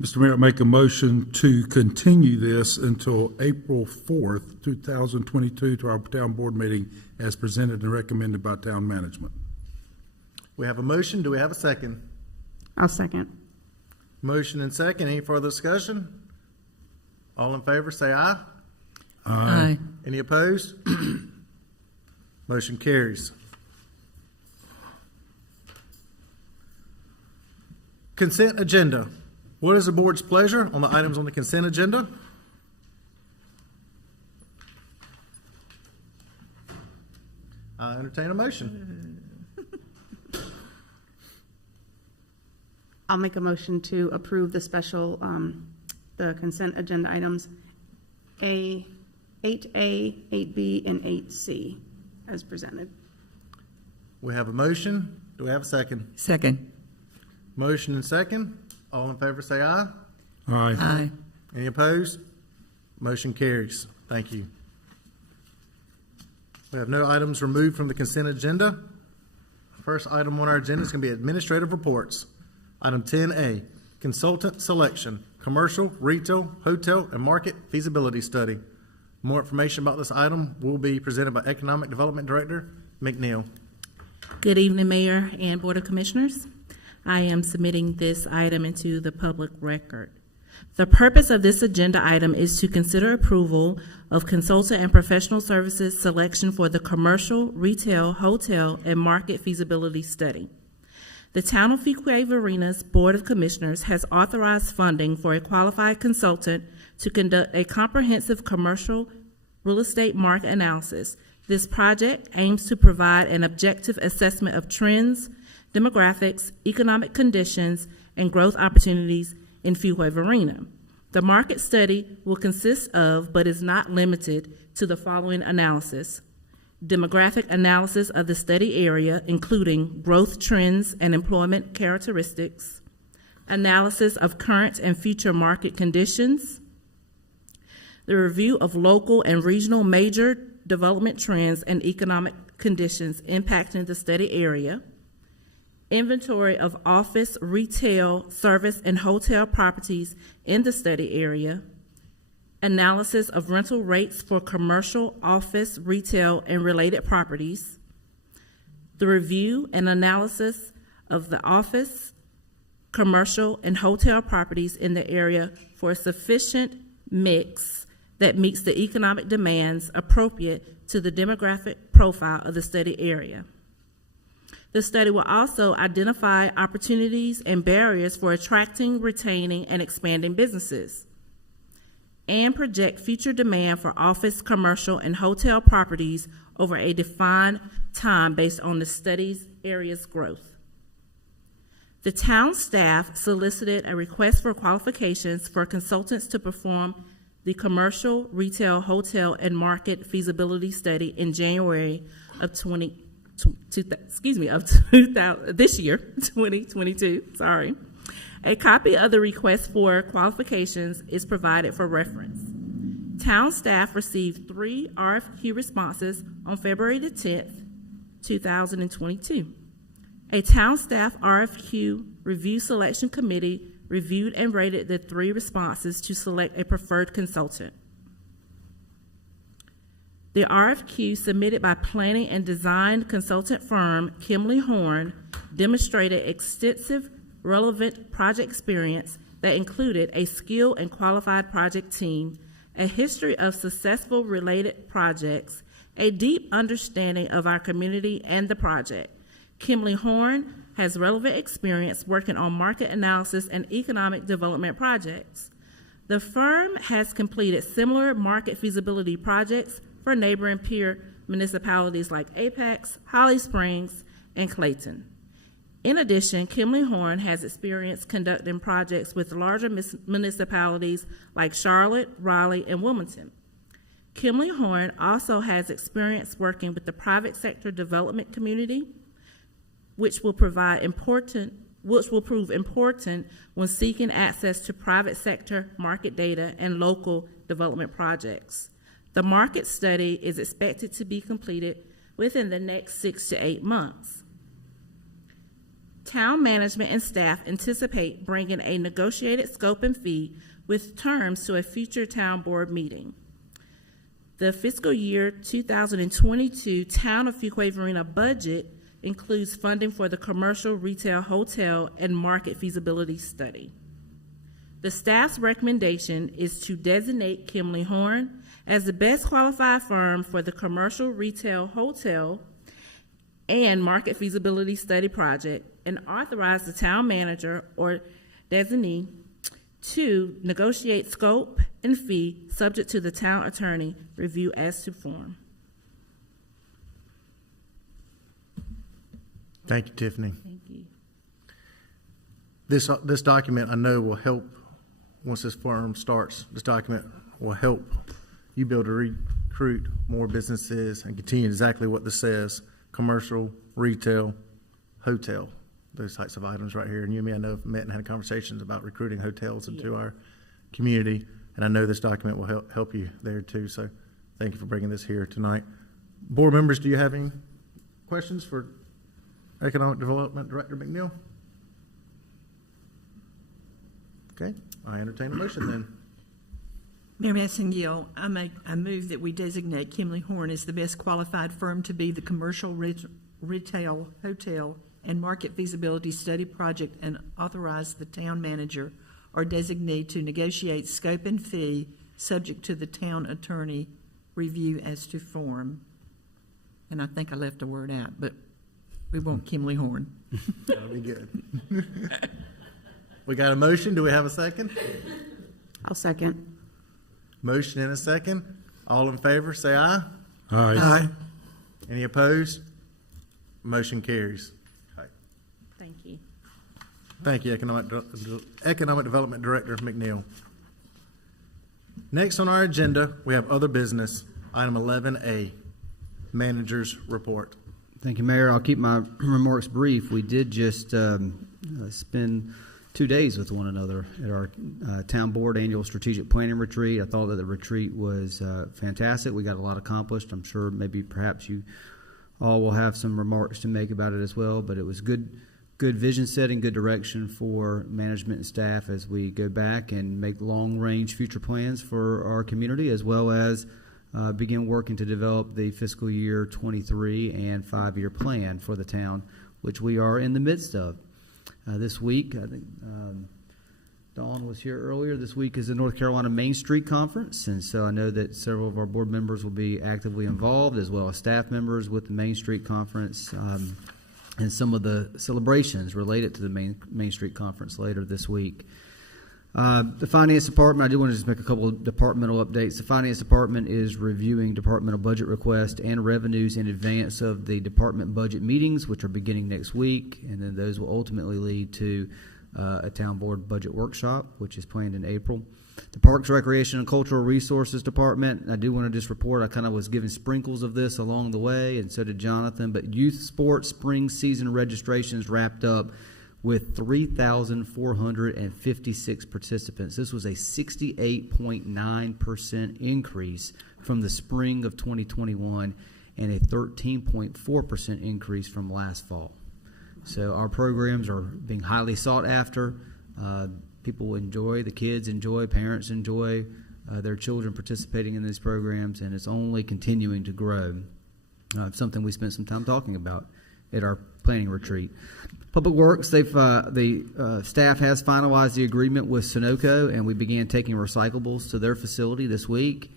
Mr. Mayor, I make a motion to continue this until April 4th, 2022 to our town board meeting as presented and recommended by town management. We have a motion. Do we have a second? I'll second. Motion and second. Any further discussion? All in favor, say aye. Aye. Any opposed? Motion carries. Consent agenda. What is the board's pleasure on the items on the consent agenda? I entertain a motion. I'll make a motion to approve the special, the consent agenda items 8A, 8B, and 8C as presented. We have a motion. Do we have a second? Second. Motion and second. All in favor say aye. Aye. Aye. Any opposed? Motion carries. Thank you. We have no items removed from the consent agenda. First item on our agenda is going to be administrative reports. Item 10A, consultant selection, commercial, retail, hotel, and market feasibility study. More information about this item will be presented by Economic Development Director McNeil. Good evening, Mayor and Board of Commissioners. I am submitting this item into the public record. The purpose of this agenda item is to consider approval of consultant and professional services selection for the commercial, retail, hotel, and market feasibility study. The Town of Fuquay-Varina's Board of Commissioners has authorized funding for a qualified consultant to conduct a comprehensive commercial real estate market analysis. This project aims to provide an objective assessment of trends, demographics, economic conditions, and growth opportunities in Fuquay-Varina. The market study will consist of, but is not limited to, the following analysis: demographic analysis of the study area, including growth trends and employment characteristics, analysis of current and future market conditions, the review of local and regional major development trends and economic conditions impacting the study area, inventory of office, retail, service, and hotel properties in the study area, analysis of rental rates for commercial, office, retail, and related properties, the review and analysis of the office, commercial, and hotel properties in the area for a sufficient mix that meets the economic demands appropriate to the demographic profile of the study area. The study will also identify opportunities and barriers for attracting, retaining, and expanding businesses, and project future demand for office, commercial, and hotel properties over a defined time based on the study's area's growth. The town staff solicited a request for qualifications for consultants to perform the commercial, retail, hotel, and market feasibility study in January of 2022. Sorry. A copy of the request for qualifications is provided for reference. Town staff received 3 RFQ responses on February the 10th, 2022. A town staff RFQ review selection committee reviewed and rated the 3 responses to select a preferred consultant. The RFQ submitted by planning and design consultant firm Kimley Horn demonstrated extensive relevant project experience that included a skilled and qualified project team, a history of successful related projects, a deep understanding of our community and the project. Kimberly Horn has relevant experience working on market analysis and economic development projects. The firm has completed similar market feasibility projects for neighboring peer municipalities like Apex, Holly Springs, and Clayton. In addition, Kimberly Horn has experience conducting projects with larger municipalities like Charlotte, Raleigh, and Wilmington. Kimberly Horn also has experience working with the private sector development community, which will prove important when seeking access to private sector market data and local development projects. The market study is expected to be completed within the next 6 to 8 months. Town management and staff anticipate bringing a negotiated scope and fee with terms to a future town board meeting. The fiscal year 2022 Town of Fuquay-Varina budget includes funding for the commercial, retail, hotel, and market feasibility study. The staff's recommendation is to designate Kimberly Horn as the best qualified firm for the commercial, retail, hotel, and market feasibility study project, and authorize the town manager or designee to negotiate scope and fee subject to the town attorney review as to form. Thank you, Tiffany. Thank you. This document I know will help, once this firm starts, this document will help you be able to recruit more businesses and continue exactly what this says: commercial, retail, hotel, those types of items right here. And you and me, I know, have met and had conversations about recruiting hotels into our community, and I know this document will help you there too. So thank you for bringing this here tonight. Board members, do you have any questions for Economic Development Director McNeil? Okay, I entertain a motion then. Mayor Massengill, I move that we designate Kimberly Horn as the best qualified firm to be the commercial, retail, hotel, and market feasibility study project, and authorize the town manager or designee to negotiate scope and fee subject to the town attorney review as to form. And I think I left a word out, but we want Kimberly Horn. That'll be good. We got a motion. Do we have a second? I'll second. Motion and a second. All in favor, say aye. Aye. Aye. Any opposed? Motion carries. Thank you. Thank you, Economic Development Director McNeil. Next on our agenda, we have other business. Item 11A, Manager's Report. Thank you, Mayor. I'll keep my remarks brief. We did just spend 2 days with one another at our Town Board Annual Strategic Planning Retreat. I thought that the retreat was fantastic. We got a lot accomplished. I'm sure perhaps you all will have some remarks to make about it as well, but it was good vision setting, good direction for management and staff as we go back and make long-range future plans for our community, as well as begin working to develop the fiscal year 23 and 5-year plan for the town, which we are in the midst of. This week, I think Dawn was here earlier. This week is the North Carolina Main Street Conference, and so I know that several of our board members will be actively involved, as well as staff members with the Main Street Conference and some of the celebrations related to the Main Street Conference later this week. The Finance Department, I do want to just make a couple of departmental updates. The Finance Department is reviewing departmental budget requests and revenues in advance of the department budget meetings, which are beginning next week, and then those will ultimately lead to a town board budget workshop, which is planned in April. The Parks, Recreation, and Cultural Resources Department, I do want to just report, I kind of was given sprinkles of this along the way, and so did Jonathan, but youth sports spring season registrations wrapped up with 3,456 participants. This was a 68.9% increase from the spring of 2021 and a 13.4% increase from last fall. So our programs are being highly sought after. People enjoy, the kids enjoy, parents enjoy their children participating in these programs, and it's only continuing to grow. Something we spent some time talking about at our planning retreat. Public Works, the staff has finalized the agreement with Sunoco, and we began taking recyclables to their facility this week.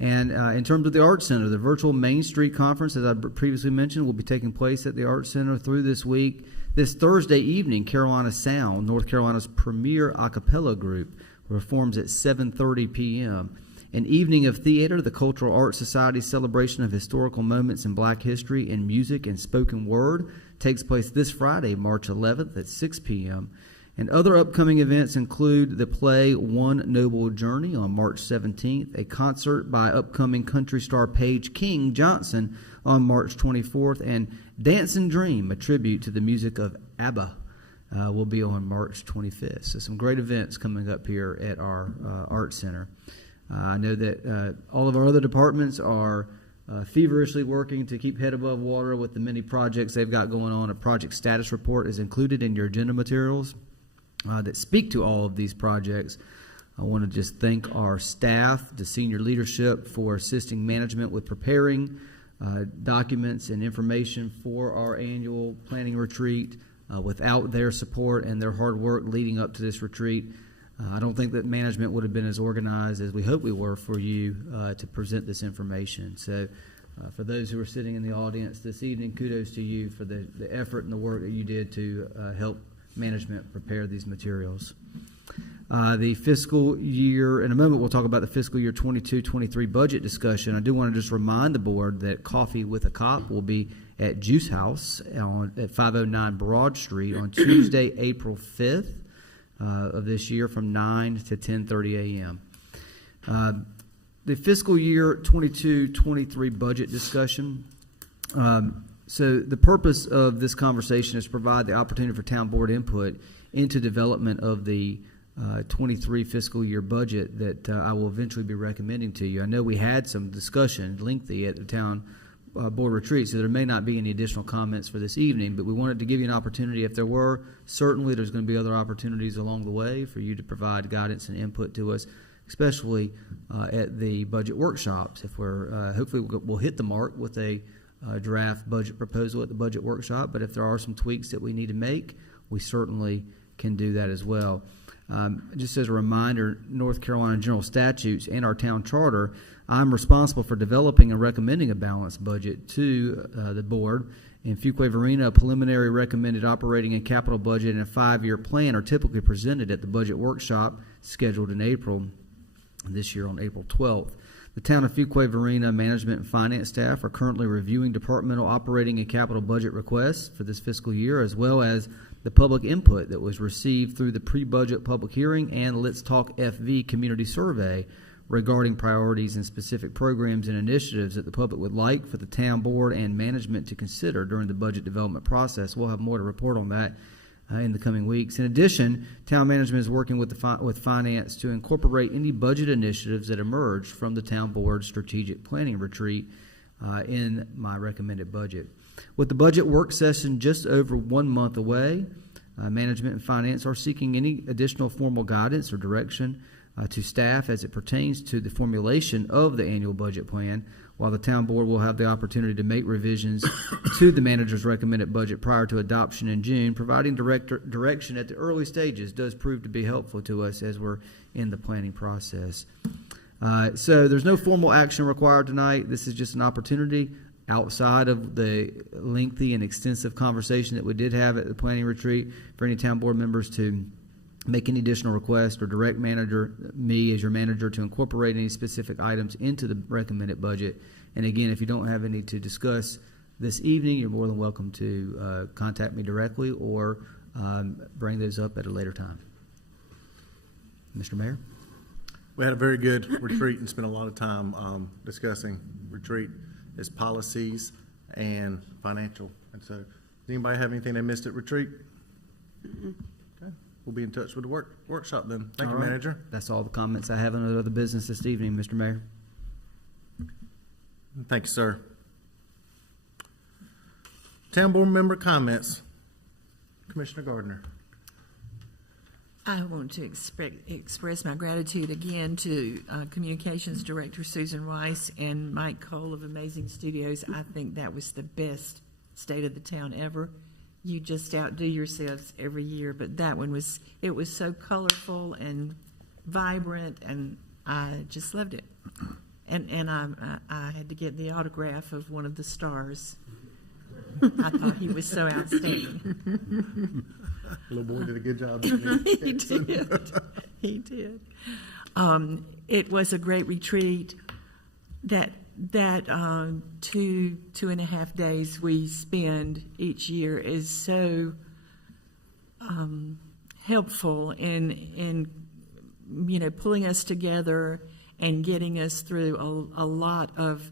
And in terms of the Arts Center, the virtual Main Street Conference, as I previously mentioned, will be taking place at the Arts Center through this week. This Thursday evening, Carolina Sound, North Carolina's premier a cappella group, performs at 7:30 p.m. An evening of theater, the Cultural Arts Society's celebration of historical moments in Black history in music and spoken word, takes place this Friday, March 11th at 6 p.m. And other upcoming events include the play One Noble Journey on March 17th, a concert by upcoming country star Paige King Johnson on March 24th, and Dance and Dream, a tribute to the music of ABBA, will be on March 25th. So some great events coming up here at our Arts Center. I know that all of our other departments are feverishly working to keep head above water with the many projects they've got going on. A project status report is included in your agenda materials that speak to all of these projects. I want to just thank our staff, the senior leadership, for assisting management with preparing documents and information for our annual planning retreat. Without their support and their hard work leading up to this retreat, I don't think that management would have been as organized as we hope we were for you to present this information. So for those who are sitting in the audience this evening, kudos to you for the effort and the work that you did to help management prepare these materials. The fiscal year, in a moment we'll talk about the fiscal year 22-23 budget discussion. I do want to just remind the board that Coffee with a Cop will be at Juice House at 509 Broad Street on Tuesday, April 5th of this year from 9 to 10:30 a.m. The fiscal year 22-23 budget discussion. So the purpose of this conversation is to provide the opportunity for town board input into development of the 23 fiscal year budget that I will eventually be recommending to you. I know we had some discussion, lengthy, at the town board retreat, so there may not be any additional comments for this evening, but we wanted to give you an opportunity. If there were, certainly there's going to be other opportunities along the way for you to provide guidance and input to us, especially at the budget workshops. If we're hopefully we'll hit the mark with a draft budget proposal at the budget workshop, but if there are some tweaks that we need to make, we certainly can do that as well. Just as a reminder, North Carolina General Statutes and our town charter, I'm responsible for developing and recommending a balanced budget to the board. In Fuquay-Varina, a preliminary recommended operating and capital budget and a 5-year plan are typically presented at the budget workshop scheduled in April, this year on April 12th. The town of Fuquay-Varina management and finance staff are currently reviewing departmental operating and capital budget requests for this fiscal year, as well as the public input that was received through the pre-budget public hearing and Let's Talk FV community survey regarding priorities and specific programs and initiatives that the public would like for the town board and management to consider during the budget development process. We'll have more to report on that in the coming weeks. In addition, town management is working with finance to incorporate any budget initiatives that emerge from the town board strategic planning retreat in my recommended budget. With the budget work session just over 1 month away, management and finance are seeking any additional formal guidance or direction to staff as it pertains to the formulation of the annual budget plan, while the town board will have the opportunity to make revisions to the manager's recommended budget prior to adoption in June. Providing direction at the early stages does prove to be helpful to us as we're in the planning process. So there's no formal action required tonight. This is just an opportunity outside of the lengthy and extensive conversation that we did have at the planning retreat for any town board members to make any additional request or direct me as your manager to incorporate any specific items into the recommended budget. And again, if you don't have any to discuss this evening, you're more than welcome to contact me directly or bring those up at a later time. Mr. Mayor? We had a very good retreat and spent a lot of time discussing retreat, its policies, and financial. And so, does anybody have anything they missed at retreat? Mm-hmm. Okay. We'll be in touch with the workshop then. Thank you, All right. Manager. That's all the comments I have on other business this evening, Mr. Mayor. Thank you, sir. Town board member comments. Commissioner Gardner. I want to express my gratitude again to Communications Director Susan Rice and Mike Cole of Amazing Studios. I think that was the best state of the town ever. You just outdo yourselves every year, but that one was so colorful and vibrant, and I just loved it. And I had to get the autograph of one of the stars. I thought he was so outstanding. Little boy did a good job. He did. He did. It was a great retreat. That 2.5 days we spend each year is so helpful in pulling us together and getting us through a lot of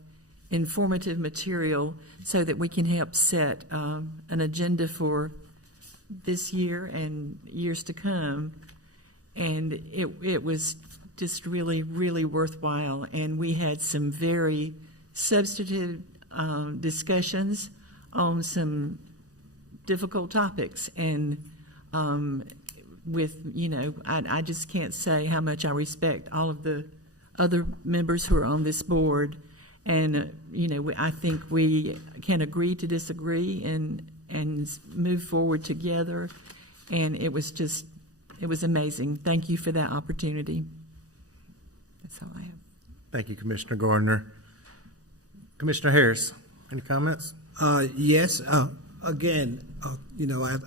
informative material so that we can help set an agenda for this year and years to come. And it was just really, really worthwhile. And we had some very substantive discussions on some difficult topics. And I just can't say how much I respect all of the other members who are on this board. And, I think we can agree to disagree and move forward together. And it was amazing. Thank you for that opportunity. That's all I have. Thank you, Commissioner Gardner. Commissioner Harris, any comments? Yes. Again, I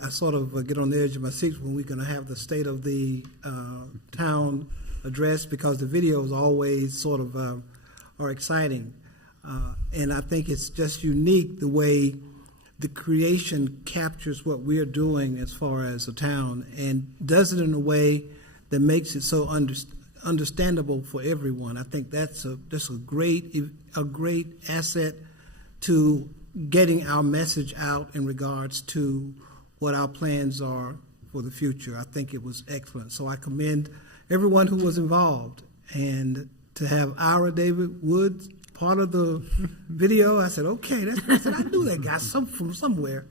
sort of get on the edge of my seat when we're going to have the state of the town address, because the videos always sort of are exciting. And I think it's just unique the way the creation captures what we're doing as far as a town, and does it in a way that makes it so understandable for everyone. I think that's a great asset to getting our message out in regards to what our plans are for the future. I think it was excellent. So I commend everyone who was involved. And to have Ira David Woods part of the video, I said, okay, I knew that guy from somewhere.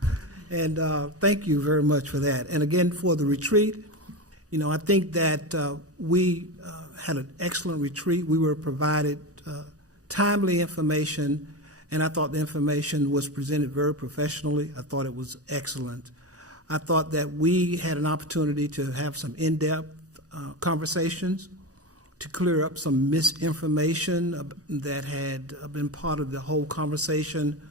And thank you very much for that. And again, for the retreat, I think that we had an excellent retreat. We were provided timely information, and I thought the information was presented very professionally. I thought it was excellent. I thought that we had an opportunity to have some in-depth conversations to clear up some misinformation that had been part of the whole conversation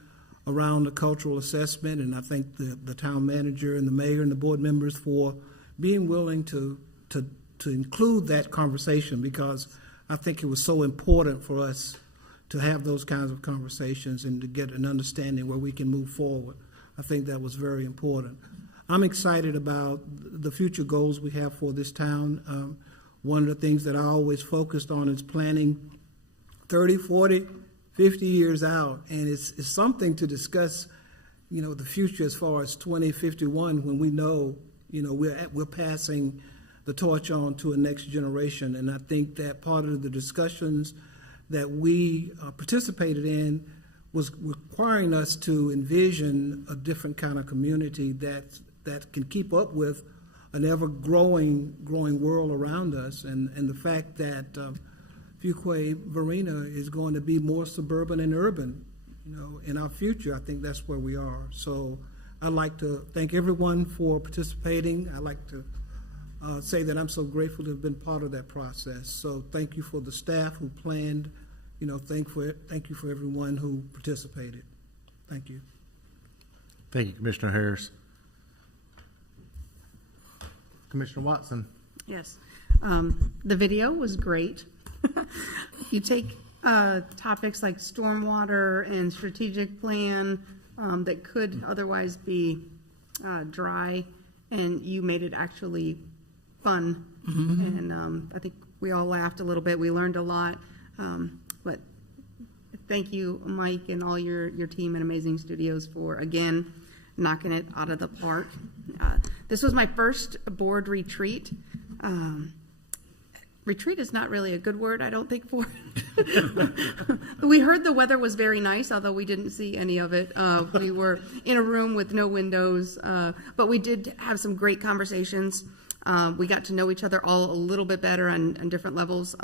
around the cultural assessment. And I thank the town manager and the mayor and the board members for being willing to include that conversation, because I think it was so important for us to have those kinds of conversations and to get an understanding where we can move forward. I think that was very important. I'm excited about the future goals we have for this town. One of the things that I always focused on is planning 30, 40, 50 years out. And it's something to discuss, the future as far as 2051, when we know, we're passing the torch on to a next generation. And I think that part of the discussions that we participated in was requiring us to envision a different kind of community that can keep up with an ever-growing world around us. And the fact that Fuquay-Varina is going to be more suburban and urban, in our future, I think that's where we are. So I'd like to thank everyone for participating. I'd like to say that I'm so grateful to have been part of that process. So thank you for the staff who planned. Thank you for everyone who participated. Thank you. Thank you, Commissioner Harris. Commissioner Watson. Yes. The video was great. You take topics like stormwater and strategic plan that could otherwise be dry, and you made it actually fun. Mm-hmm. And I think we all laughed a little bit. We learned a lot. But thank you, Mike, and all your team at Amazing Studios for, again, knocking it out of the park. This was my first board retreat. Retreat is not really a good word, I don't think, for it. We heard the weather was very nice, although we didn't see any of it. We were in a room with no windows, but we did have some great conversations. We got to know each other all a little bit better on different levels.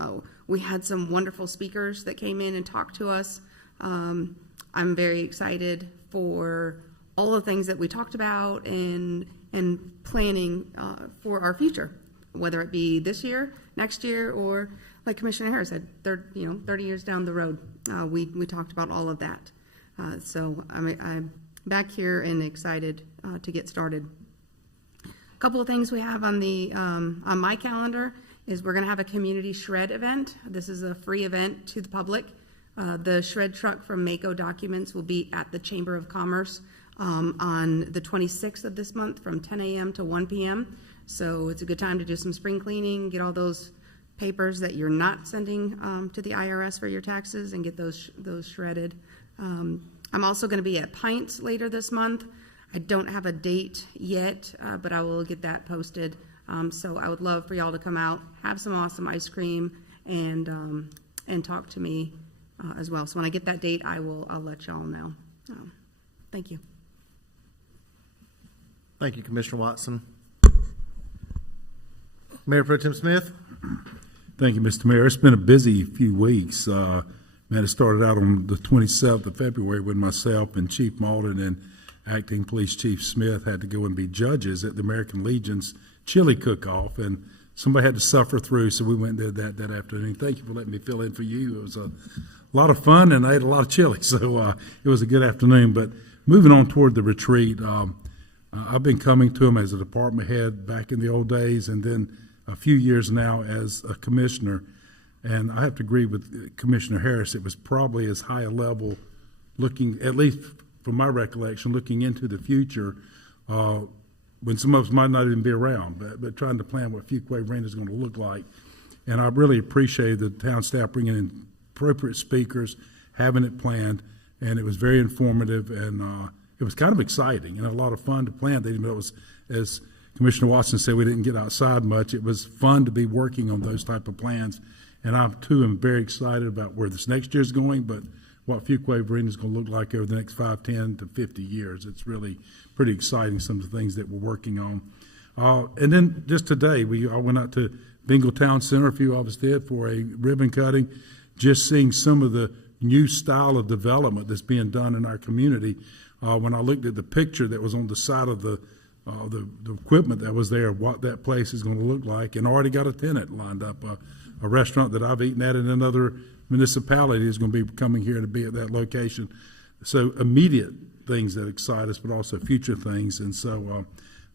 We had some wonderful speakers that came in and talked to us. I'm very excited for all the things that we talked about and planning for our future, whether it be this year, next year, or like Commissioner Harris said, 30 years down the road. We talked about all of that. So I'm back here and excited to get started. A couple of things we have on my calendar is we're going to have a community shred event. This is a free event to the public. The shred truck from Mako Documents will be at the Chamber of Commerce on the 26th of this month from 10 a.m. to 1 p.m. So it's a good time to do some spring cleaning, get all those papers that you're not sending to the IRS for your taxes, and get those shredded. I'm also going to be at Pints later this month. I don't have a date yet, but I will get that posted. So I would love for y'all to come out, have some awesome ice cream, and talk to me as well. So when I get that date, I'll let y'all know. Thank you. Thank you, Commissioner Watson. Mayor Pro Tem Smith. Thank you, Mr. Mayor. It's been a busy few weeks. It started out on the 27th of February when myself and Chief Malden and Acting Police Chief Smith had to go and be judges at the American Legion's chili cook-off, and somebody had to suffer through, so we went and did that afternoon. Thank you for letting me fill in for you. It was a lot of fun, and I ate a lot of chili, so it was a good afternoon. But moving on toward the retreat, I've been coming to them as a department head back in the old days, and then a few years now as a commissioner. And I have to agree with Commissioner Harris. It was probably as high a level looking, at least from my recollection, looking into the future when some of us might not even be around, but trying to plan what Fuquay-Varina is going to look like. And I really appreciate the town staff bringing in appropriate speakers, having it planned, and it was very informative, and it was kind of exciting and a lot of fun to plan. Even though it was, as Commissioner Watson said, we didn't get outside much. It was fun to be working on those type of plans. And I, too, am very excited about where this next year is going, but what Fuquay-Varina is going to look like over the next 5, 10 to 50 years. It's really pretty exciting, some of the things that we're working on. And then just today, I went out to Bengal Town Center, a few of us did, for a ribbon cutting, just seeing some of the new style of development that's being done in our community. When I looked at the picture that was on the side of the equipment that was there, what that place is going to look like, and already got a tenant lined up. A restaurant that I've eaten at in another municipality is going to be coming here to be at that location. So immediate things that excite us, but also future things. And so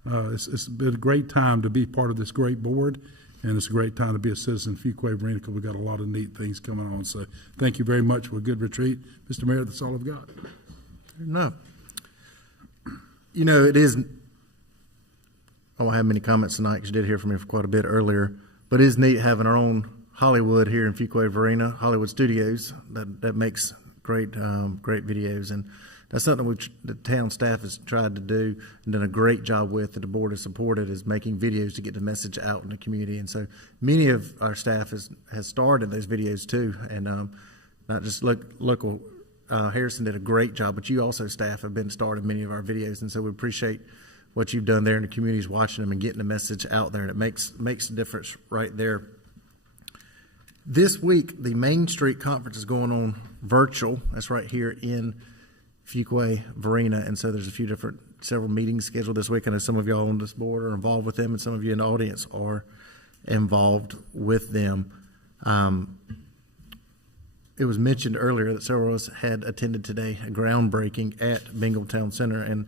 it's been a great time to be part of this great board, and it's a great time to be a citizen of Fuquay-Varina because we've got a lot of neat things coming on. So thank you very much for a good retreat. Mr. Mayor, that's all I've got. No. You know, it is, I won't have many comments tonight because you did hear from me for quite a bit earlier, but it is neat having our own Hollywood here in Fuquay-Varina, Hollywood Studios, that makes great videos. And that's something which the town staff has tried to do and done a great job with, that the board has supported, is making videos to get the message out in the community. And so many of our staff has starred in those videos too, and not just local. Harrison did a great job, but you also, staff, have been starred in many of our videos, and so we appreciate what you've done there, and the community's watching them and getting the message out there, and it makes a difference right there. This week, the Main Street Conference is going on virtual. That's right here in Fuquay-Varina, and so there's several meetings scheduled this week. I know some of y'all on this board are involved with them, and some of you in the audience are involved with them. It was mentioned earlier that several of us had attended today a groundbreaking at Bengal Town Center, and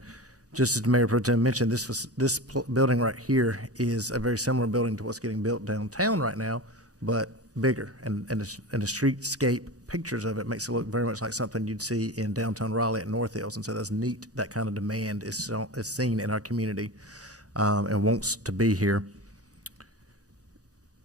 just as the Mayor Pro Tem mentioned, this building right here is a very similar building to what's getting built downtown right now, but bigger, and the streetscape pictures of it makes it look very much like something you'd see in downtown Raleigh at North Hills, and so that's neat. That kind of demand is seen in our community and wants to be here.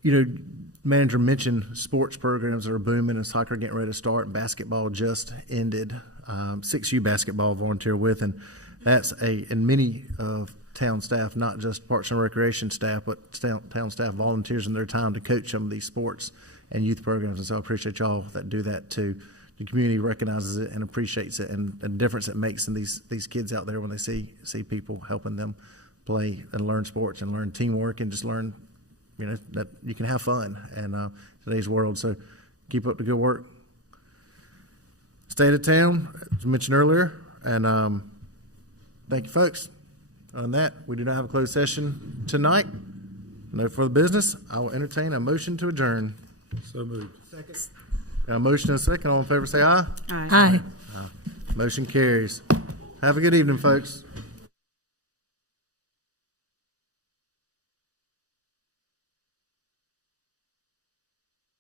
You know, manager mentioned sports programs that are booming, and soccer getting ready to start, and basketball just ended. 6U basketball volunteer with, and that's and many of town staff, not just Parks and Recreation staff, but town staff volunteers in their time to coach some of these sports and youth programs. And so I appreciate y'all that do that too. The community recognizes it and appreciates it, and the difference it makes in these kids out there when they see people helping them play and learn sports and learn teamwork and just learn, you know, that you can have fun in today's world. So keep up the good work. State of town, as mentioned earlier, and Thank you, folks. On that, we do not have a closed session tonight. No further business. I will entertain a motion to adjourn. So moved. A motion and a second. All in favor say aye. Aye. Motion carries. Have a good evening, folks.